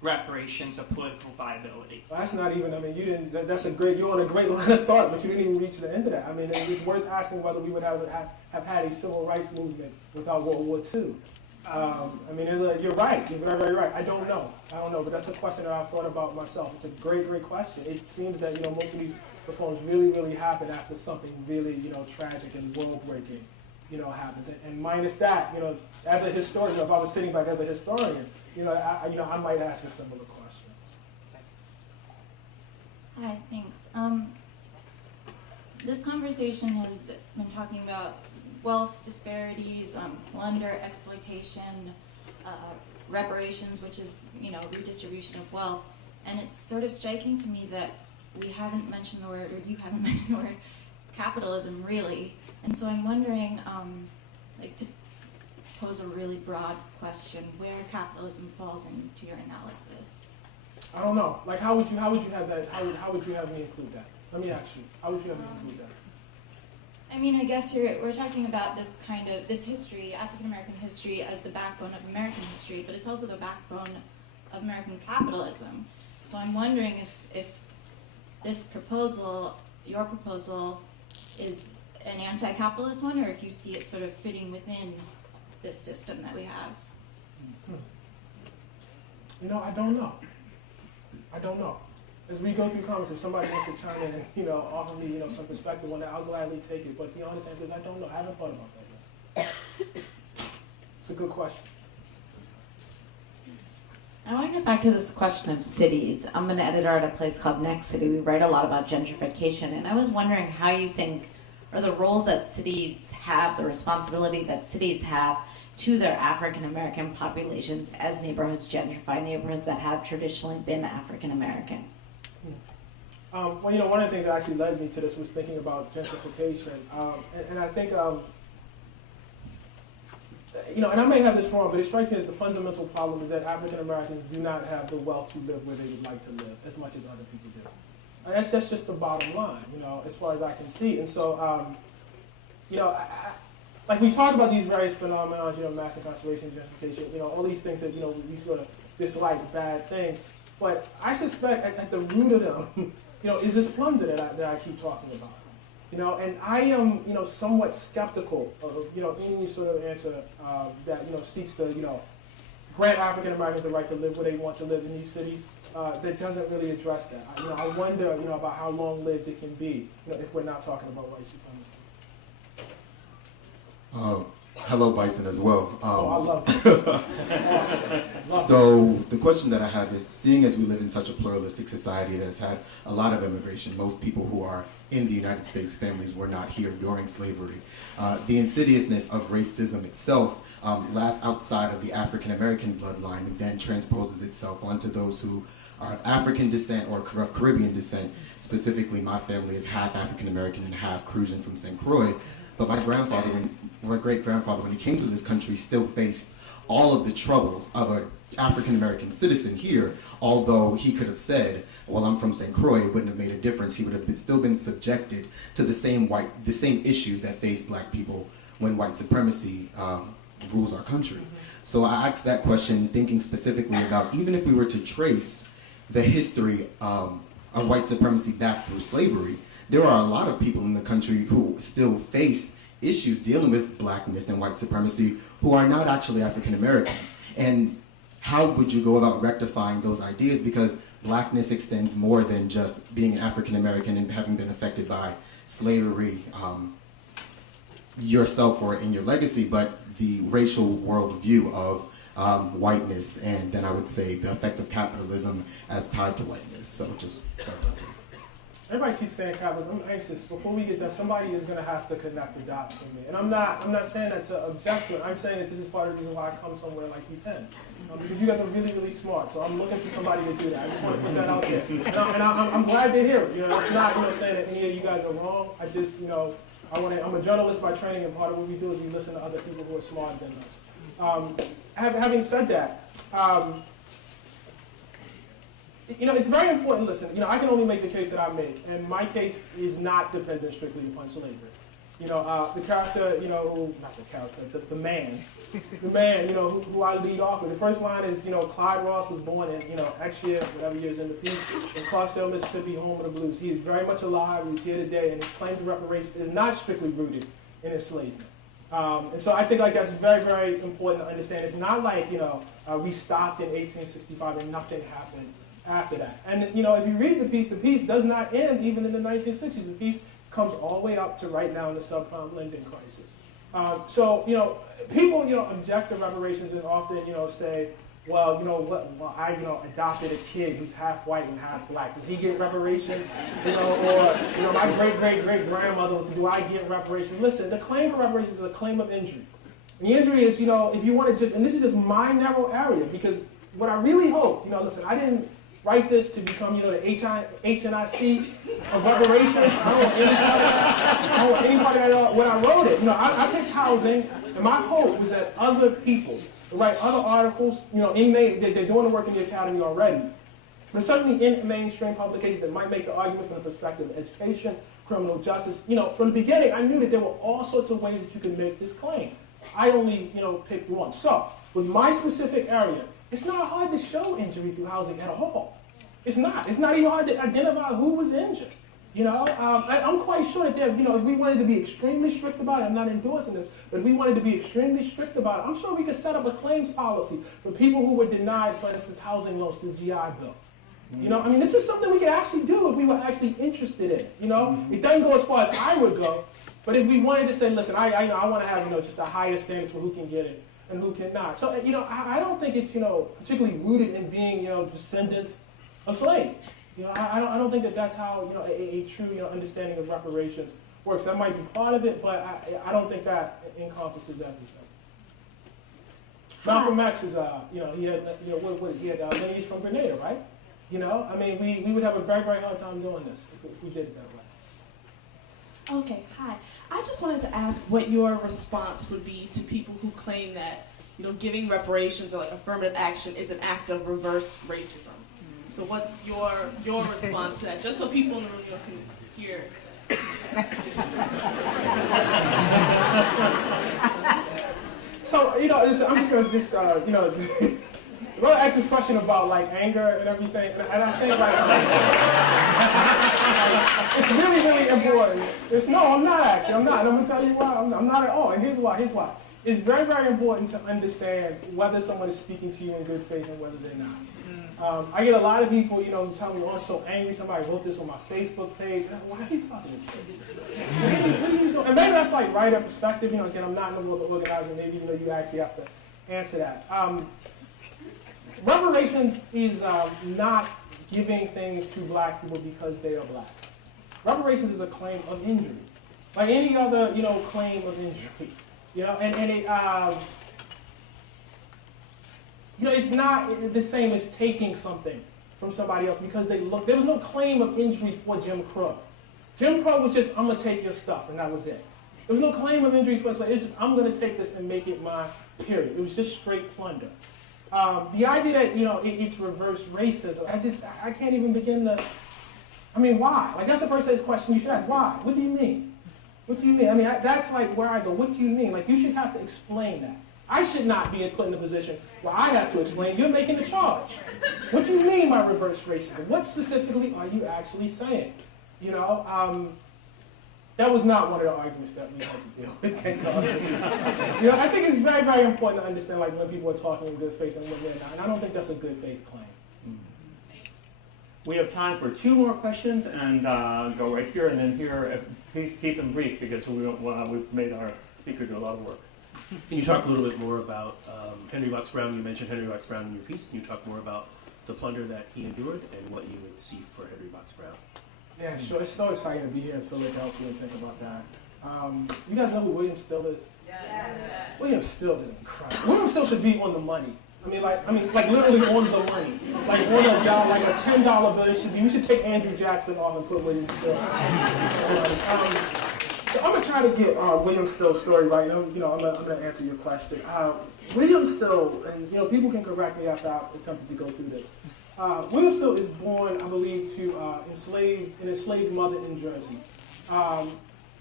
reparations a political viability? Well, that's not even, I mean, you're on a great line of thought, but you didn't even reach the end of that. I mean, it's worth asking whether we would have had a civil rights movement without World War II. I mean, you're right, you're very, very right. I don't know, but that's a question that I've thought about myself. It's a great, great question. It seems that, most of these reforms really, really happen after something really, tragic and world-breaking, happens. And minus that, as a historian, if I was sitting back as a historian, I might ask a similar question. Hi, thanks. This conversation has been talking about wealth disparities, plunder, exploitation, reparations, which is, redistribution of wealth. And it's sort of striking to me that we haven't mentioned the word, or you haven't mentioned the word, capitalism, really. And so I'm wondering, to pose a really broad question, where capitalism falls into your analysis. I don't know. Like, how would you have that? How would you have me include that? Let me ask you. How would you have me include that? I mean, I guess we're talking about this history, African American history, as the backbone of American history, but it's also the backbone of American capitalism. So I'm wondering if this proposal, your proposal, is an anti-capitalist one, or if you see it sort of fitting within this system that we have. I don't know. I don't know. As we go through comments, if somebody wants to chime in and, offer me, some perspective on that, I'll gladly take it. But the honest answer is I don't know. I haven't thought about that yet. It's a good question. I want to get back to this question of cities. I'm an editor at a place called Next City. We write a lot about gentrification, and I was wondering how you think, or the roles that cities have, the responsibility that cities have to their African American populations as neighborhoods gentrify, neighborhoods that have traditionally been African American. Well, one of the things that actually led me to this was thinking about gentrification, and I think, and I may have this wrong, but it strikes me that the fundamental problem is that African Americans do not have the wealth to live where they would like to live as much as other people do. And that's just the bottom line, as far as I can see. And so, like we talk about these various phenomena, mass incarceration, gentrification, all these things that, we sort of dislike, bad things. But I suspect at the root of them, is this plunder that I keep talking about. And I am, somewhat skeptical of, any sort of answer that, seeks to, grant African Americans the right to live where they want to live in these cities. That doesn't really address that. I wonder, about how long-lived it can be, if we're not talking about white supremacy. Hello, Bison, as well. I love this. Awesome. So the question that I have is, seeing as we live in such a pluralistic society that's had a lot of immigration, most people who are in the United States, families were not here during slavery. The insidiousness of racism itself lasts outside of the African American bloodline and then transposes itself onto those who are of African descent or of Caribbean descent. Specifically, my family is half African American and half Crucian from St. Croix. But my great-grandfather, when he came to this country, still faced all of the troubles of an African-American citizen here, although he could have said, well, I'm from St. Croix, it wouldn't have made a difference. He would have still been subjected to the same issues that face black people when white supremacy rules our country. So I asked that question thinking specifically about, even if we were to trace the history of white supremacy back through slavery, there are a lot of people in the country who still face issues dealing with blackness and white supremacy who are not actually African American. And how would you go about rectifying those ideas? Because blackness extends more than just being African American and having been affected by slavery yourself or in your legacy, but the racial worldview of whiteness, and then I would say the effects of capitalism as tied to whiteness. So just everybody keeps saying capitalism. I'm anxious. Before we get there, somebody is going to have to connect the dots for me. And I'm not saying that to object to it. I'm saying that this is part of the reason why I come somewhere like UPenn. Because you guys are really, really smart. So I'm looking for somebody to do that. I just want to put that out there. And I'm glad to hear it. It's not saying that any of you guys are wrong. I just, I'm a journalist by training, and part of what we do is we listen to other people who are smarter than us. Having said that, it's very important. Listen, I can only make the case that I make, and my case is not dependent strictly upon slavery. The character, not the character, the man, who I lead off with. The first line is, Clyde Ross was born in, X year, whatever year's in the piece, in Clarksdale, Mississippi, home of the blues. He is very much alive. He's here today, and his claim to reparations is not strictly rooted in enslavement. And so I think that's very, very important to understand. It's not like, we stopped in 1865 and nothing happened after that. And, if you read the piece does not end even in the 1960s. The piece comes all the way up to right now in the subprime lending crisis. People, object to reparations and often, say, well, I, adopted a kid who's half white and half black. Does he get reparations? Or, my great-great-great-grandmother was, do I get reparations? Listen, the claim for reparations is a claim of injury. And the injury is, if you want to and this is just my narrow area, because what I really hope, listen, I didn't write this to become, the HNIC of reparations. I don't want any part of that when I wrote it. I picked housing, and my hope was that other people write other articles, they're doing the work in the academy already, but certainly in mainstream publications that might make the argument from the perspective of education, criminal justice. From the beginning, I knew that there were all sorts of ways that you could make this claim. I only, picked one. So, with my specific area, it's not hard to show injury through housing at all. It's not. It's not even hard to identify who was injured. I'm quite sure that if we wanted to be extremely strict about it, I'm not endorsing this, but if we wanted to be extremely strict about it, I'm sure we could set up a claims policy for people who were denied, for instance, housing loans through the GI Bill. This is something we could actually do if we were actually interested in it. It doesn't go as far as I would go, but if we wanted to say, listen, I want to have, just a higher standards for who can get it and who cannot. So, I don't think it's, particularly rooted in being, descendants of slaves. I don't think that's how, a true, understanding of reparations works. That might be part of it, but I don't think that encompasses everything. Malcolm X is, he had lineage from Grenada, right? We would have a very, very hard time doing this if we did it that way. Okay, hi. I just wanted to ask what your response would be to people who claim that, giving reparations or affirmative action is an act of reverse racism. So what's your response to that? Just so people in the room can hear. So, I'm just going to we'll ask this question about anger and everything, and I think it's really, really important. No, I'm not actually. I'm not. And I'm going to tell you why. I'm not at all. And here's why. It's very, very important to understand whether someone is speaking to you in good faith and whether they're not. I get a lot of people, who tell me, I'm so angry, somebody wrote this on my Facebook page. Why are you talking this way? What are you doing? And maybe that's right at perspective. Again, I'm not in the world of organizing. Maybe, you actually have to answer that. Reparations is not giving things to black people because they are black. Reparations is a claim of injury. Like any other, claim of injury. It's not the same as taking something from somebody else because there was no claim of injury for Jim Crow. Jim Crow was just, I'm going to take your stuff, and that was it. There was no claim of injury for us. It's just, I'm going to take this and make it mine, period. It was just straight plunder. The idea that, it's reverse racism, I can't even begin to, why? That's the first question you should ask. Why? What do you mean? What do you mean? That's where I go. What do you mean? You should have to explain that. I should not be put in a position where I have to explain. You're making the charge. What do you mean by reverse racism? What specifically are you actually saying? That was not one of the arguments that we had to deal with. Thank God. I think it's very, very important to understand when people are talking in good faith and when they're not. And I don't think that's a good faith claim. We have time for 2 more questions, and go right here and then here. Please keep them brief because we've made our speaker do a lot of work. Can you talk a little bit more about Henry Box Brown? You mentioned Henry Box Brown in your piece. Can you talk more about the plunder that he endured and what you would see for Henry Box Brown? Yeah, sure. It's so exciting to be here in Philadelphia and think about that. You guys know who William Still is? Yes. William Still is incredible. William Still should be on the money. Literally on the money. On a $10 bill. You should take Andrew Jackson off and put William Still. So I'm gonna try to get William Still's story right. I'm gonna answer your question. William Still, and people can correct me after I attempted to go through this. William Still is born, I believe, to an enslaved mother in Jersey.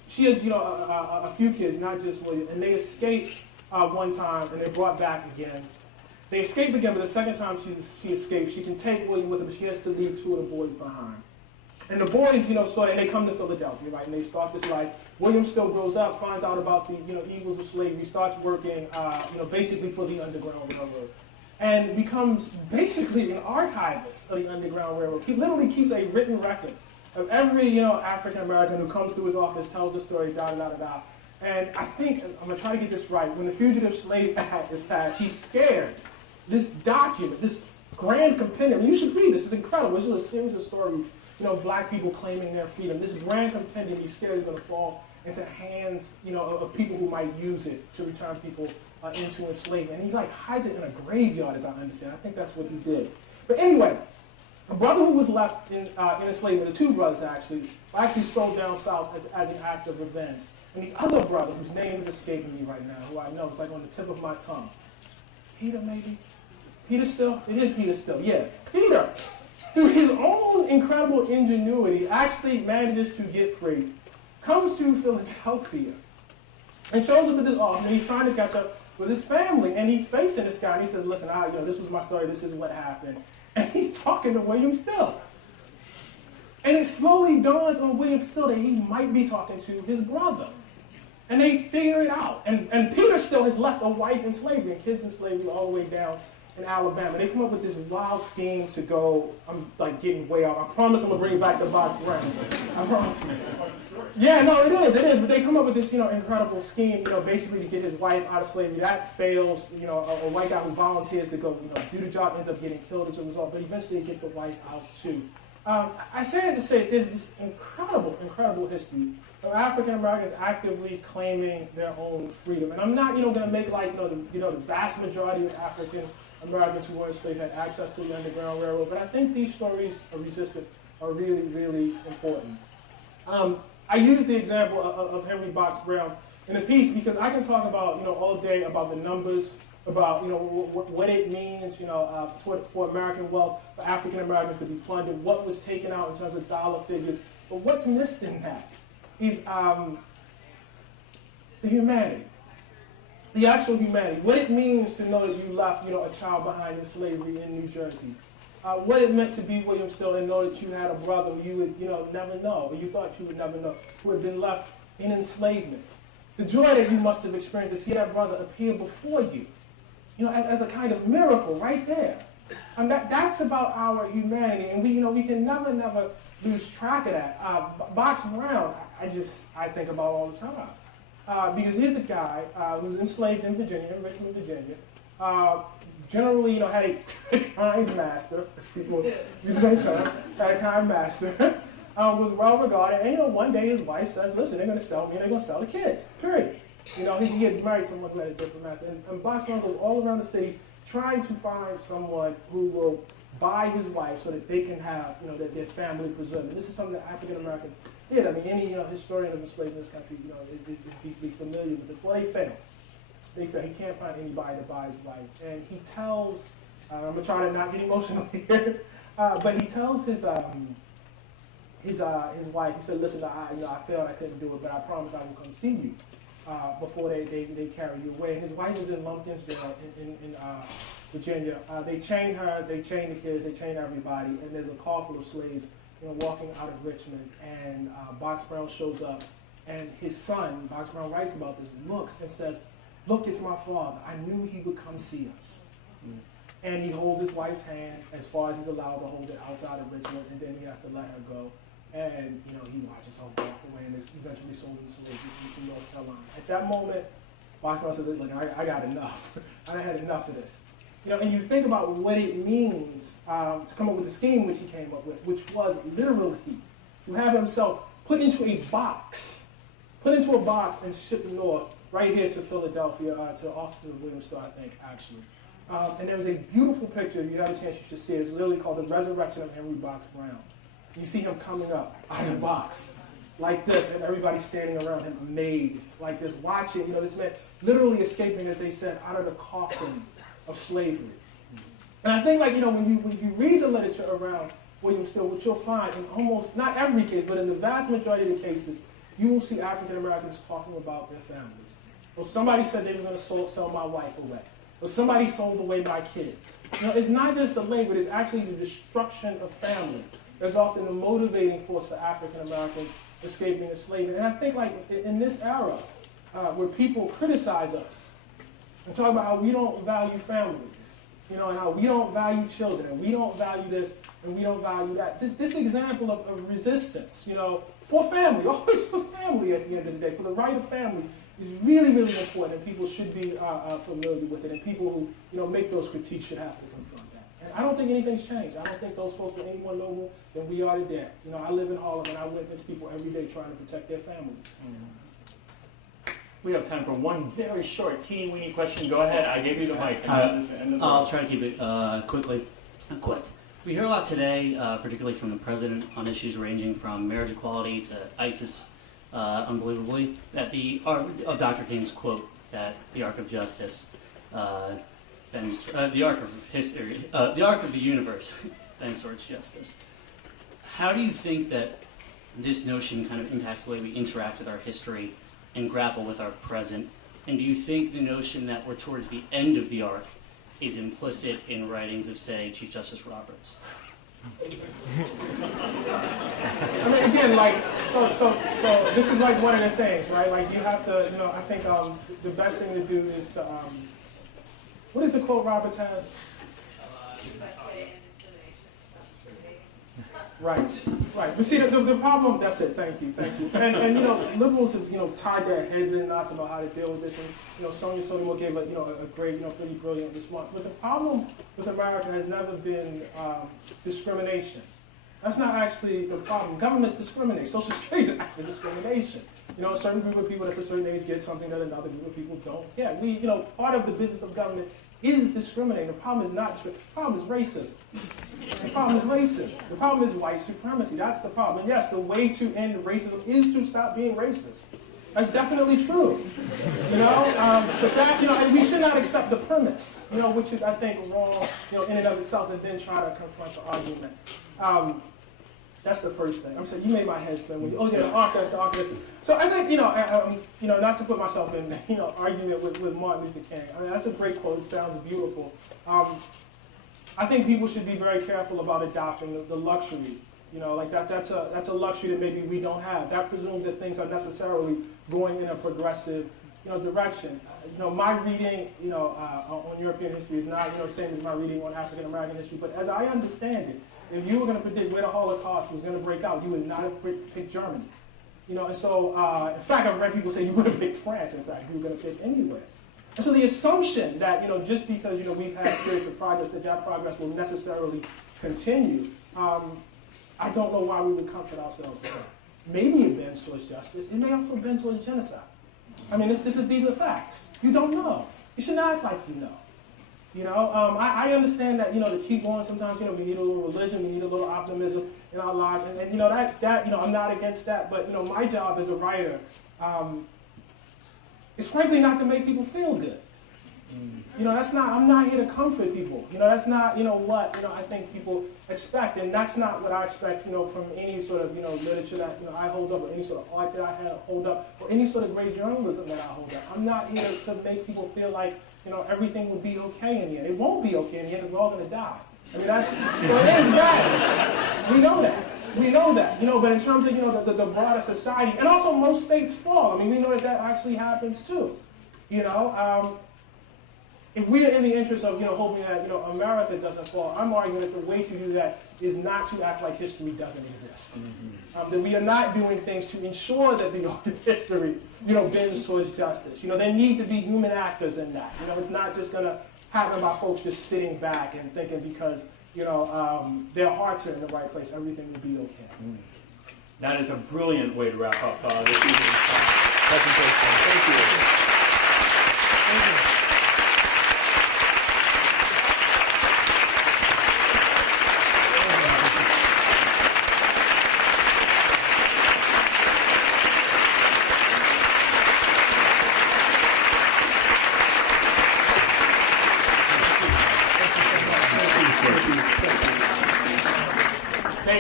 she has, a few kids, not just William, and they escaped one time, and they're brought back again. They escape again, but the second time she escapes, she can take William with her, but she has to leave 2 of the boys behind. And the boys, and they come to Philadelphia, right, and they start this life. William still grows up, finds out about the, evils of slavery, starts working, basically for the Underground Railroad, and becomes basically an archivist of the Underground Railroad. He literally keeps a written record of every, African American who comes through his office, tells the story, da-da-da-da-da. And I think, I'm going to try to get this right, when the Fugitive Slave Act is passed, he's scared. This document, this grand compendium, you should read this, it's incredible. This is a series of stories, black people claiming their freedom. This grand compendium, he's scared is going to fall into hands, of people who might use it to return people into enslavement. And he hides it in a graveyard, as I understand. I think that's what he did. But anyway, a brother who was left in enslavement, the 2 brothers actually sold down south as an act of revenge. And the other brother, whose name is escaping me right now, who I know, it's on the tip of my tongue. Peter, maybe? Peter Still? It is Peter Still, yeah. Peter, through his own incredible ingenuity, actually manages to get free, comes to Philadelphia, and shows up at this office, and he's trying to catch up with his family, and he's facing this guy, and he says, listen, this was my story, this is what happened. And he's talking to William Still. And it slowly dawns on William Still that he might be talking to his brother. And they figure it out. And Peter Still has left a wife in slavery and kids in slavery all the way down in Alabama. They come up with this wild scheme to go, I'm getting way out. I promise I'm going to bring back the box brand. I promise. Yeah, no, it is. But they come up with this, incredible scheme, basically to get his wife out of slavery. That fails. A white guy who volunteers to go, do the job, ends up getting killed as a result. But eventually they get the wife out too. I say that to say there's this incredible history of African Americans actively claiming their own freedom. And I'm not, going to make the vast majority of African Americans who were enslaved had access to the Underground Railroad. But I think these stories of resistance are really, really important. I use the example of Henry Box Brown in the piece because I can talk about, all day about the numbers, about, what it means, for American wealth, for African Americans to be plundered, what was taken out in terms of dollar figures. But what's missed in that is the humanity, the actual humanity, what it means to know that you left, a child behind in slavery in New Jersey. What it meant to be William Still and know that you had a brother who you would, never know, or you thought you would never know, who had been left in enslavement. The joy that you must have experienced to see that brother appear before you, as a kind of miracle right there. And that's about our humanity, and we can never lose track of that. Box Brown, I think about all the time. Because here's a guy who was enslaved in Virginia, in Richmond, Virginia. Generally, had a kind master, as people use that term, had a kind master, was well regarded, and one day his wife says, listen, they're going to sell me and they're going to sell the kids, period. He had married someone who had a different master, and Box Brown goes all around the city trying to find someone who will buy his wife so that they can have, their family preserved. And this is something that African Americans did. I mean, any, historian of enslavement in this country, is deeply familiar with this. Well, they failed. He can't find anybody to buy his wife. And he tells, I'm going to try to not get emotional here, but he tells his wife, he said, listen, I failed, I couldn't do it, but I promise I will come see you before they carry you away. And his wife is in Lumpkin's jail in Virginia. They chain her, they chain the kids, they chain everybody, and there's a car full of slaves walking out of Richmond, and Box Brown shows up, and his son, Box Brown writes about this, looks and says, look, it's my father. I knew he would come see us. And he holds his wife's hand as far as he's allowed to hold it outside of Richmond, and then he has to let her go. And, he watches her walk away, and is eventually sold into North Carolina. At that moment, Box Brown says, look, I got enough. I had enough of this. And you think about what it means to come up with the scheme which he came up with, which was literally to have himself put into a box and shipped north, right here to Philadelphia, to the offices of William Still, I think, actually. And there was a beautiful picture, if you have a chance, you should see it. It's literally called The Resurrection of Henry Box Brown. You see him coming up out of the box, like this, and everybody standing around him amazed, like this, watching, this man literally escaping, as they said, out of the coffin of slavery. And I think, when you read the literature around William Still, what you'll find in almost, not every case, but in the vast majority of the cases, you will see African Americans talking about their families. Well, somebody said they were going to sell my wife away. Or somebody sold away my kids. It's not just the language, it's actually the destruction of family. That's often the motivating force for African Americans escaping enslavement. And I think like in this era, where people criticize us and talk about how we don't value families, and how we don't value children, and we don't value this, and we don't value that. This example of resistance, for family, always for family at the end of the day, for the right of family, is really, really important, and people should be familiar with it, and people who make those critiques should have to confront that. And I don't think anything's changed. I don't think those folks are any more noble than we are today. I live in Harlem, and I witness people every day trying to protect their families. We have time for one very short, teeny-weeny question. Go ahead. I gave you the mic. I'll try to keep it quick. We hear a lot today, particularly from the president, on issues ranging from marriage equality to ISIS, unbelievably, that of Dr. King's quote that the arc of justice bends, the arc of history, the arc of the universe bends towards justice. How do you think that this notion kind of impacts the way we interact with our history and grapple with our present? And do you think the notion that we're towards the end of the arc is implicit in writings of, say, Chief Justice Roberts? I mean, again, so this is like one of the things, right? Like you have to, I think the best thing to do is to, what is the quote Roberts has? Right. But see, the problem, that's it, thank you. And liberals have, tied their heads in knots about how to deal with this, and, Sonia Sotomayor gave a great, pretty brilliant response. But the problem with America has never been discrimination. That's not actually the problem. Governments discriminate. Social Security is actually discrimination. A certain group of people that's a certain age get something that another group of people don't. Yeah, part of the business of government is discriminating. The problem is not discrimination. The problem is racism. The problem is racism. The problem is white supremacy. That's the problem. And yes, the way to end racism is to stop being racist. That's definitely true. But that, and we should not accept the premise, which is, I think, wrong, in and of itself, and then try to confront the argument. That's the first thing. I'm saying you made my head spin when you, the arc. So I think, not to put myself in, argument with Martin Luther King. I mean, that's a great quote. It sounds beautiful. I think people should be very careful about adopting the luxury. That's a luxury that maybe we don't have. That presumes that things are necessarily going in a progressive, direction. My reading, on European history is not, same as my reading on African American history. But as I understand it, if you were going to predict where the Holocaust was going to break out, you would not have picked Germany. And so, in fact, I've read people say you would have picked France. In fact, you were going to pick anywhere. And so the assumption that, just because, we've had periods of progress, that progress will necessarily continue, I don't know why we would comfort ourselves with that. Maybe it bends towards justice. It may also bend towards genocide. I mean, these are facts. You don't know. You should not act like you know. I understand that, to keep going sometimes, we need a little religion, we need a little optimism in our lives. And that I'm not against that. But, my job as a writer is frankly not to make people feel good. I'm not here to comfort people. That's not, what, I think people expect. And that's not what I expect, from any sort of, literature that, I hold up, or any sort of art that I hold up, or any sort of great journalism that I hold up. I'm not here to make people feel like, everything will be okay in the end. It won't be okay in the end because we're all going to die. I mean, so it is bad. We know that. But in terms of, the broader society, and also most states fall. I mean, we know that actually happens too. If we are in the interest of, hoping that, America doesn't fall, I'm arguing that the way to do that is not to act like history doesn't exist. That we are not doing things to ensure that the art of history, bends towards justice. There need to be human actors in that. It's not just going to happen by folks just sitting back and thinking because, their hearts are in the right place, everything will be okay. That is a brilliant way to wrap up this evening's presentation. Thank you. Thank you. Thank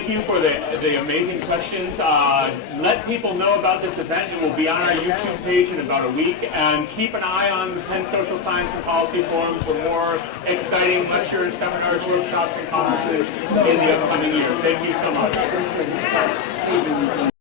thank you for the amazing questions. Let people know about this event. It will be on our YouTube page in about a week. And keep an eye on the Penn Social Science and Policy Forum for more exciting lectures, seminars, workshops, and conferences in the upcoming year. Thank you so much.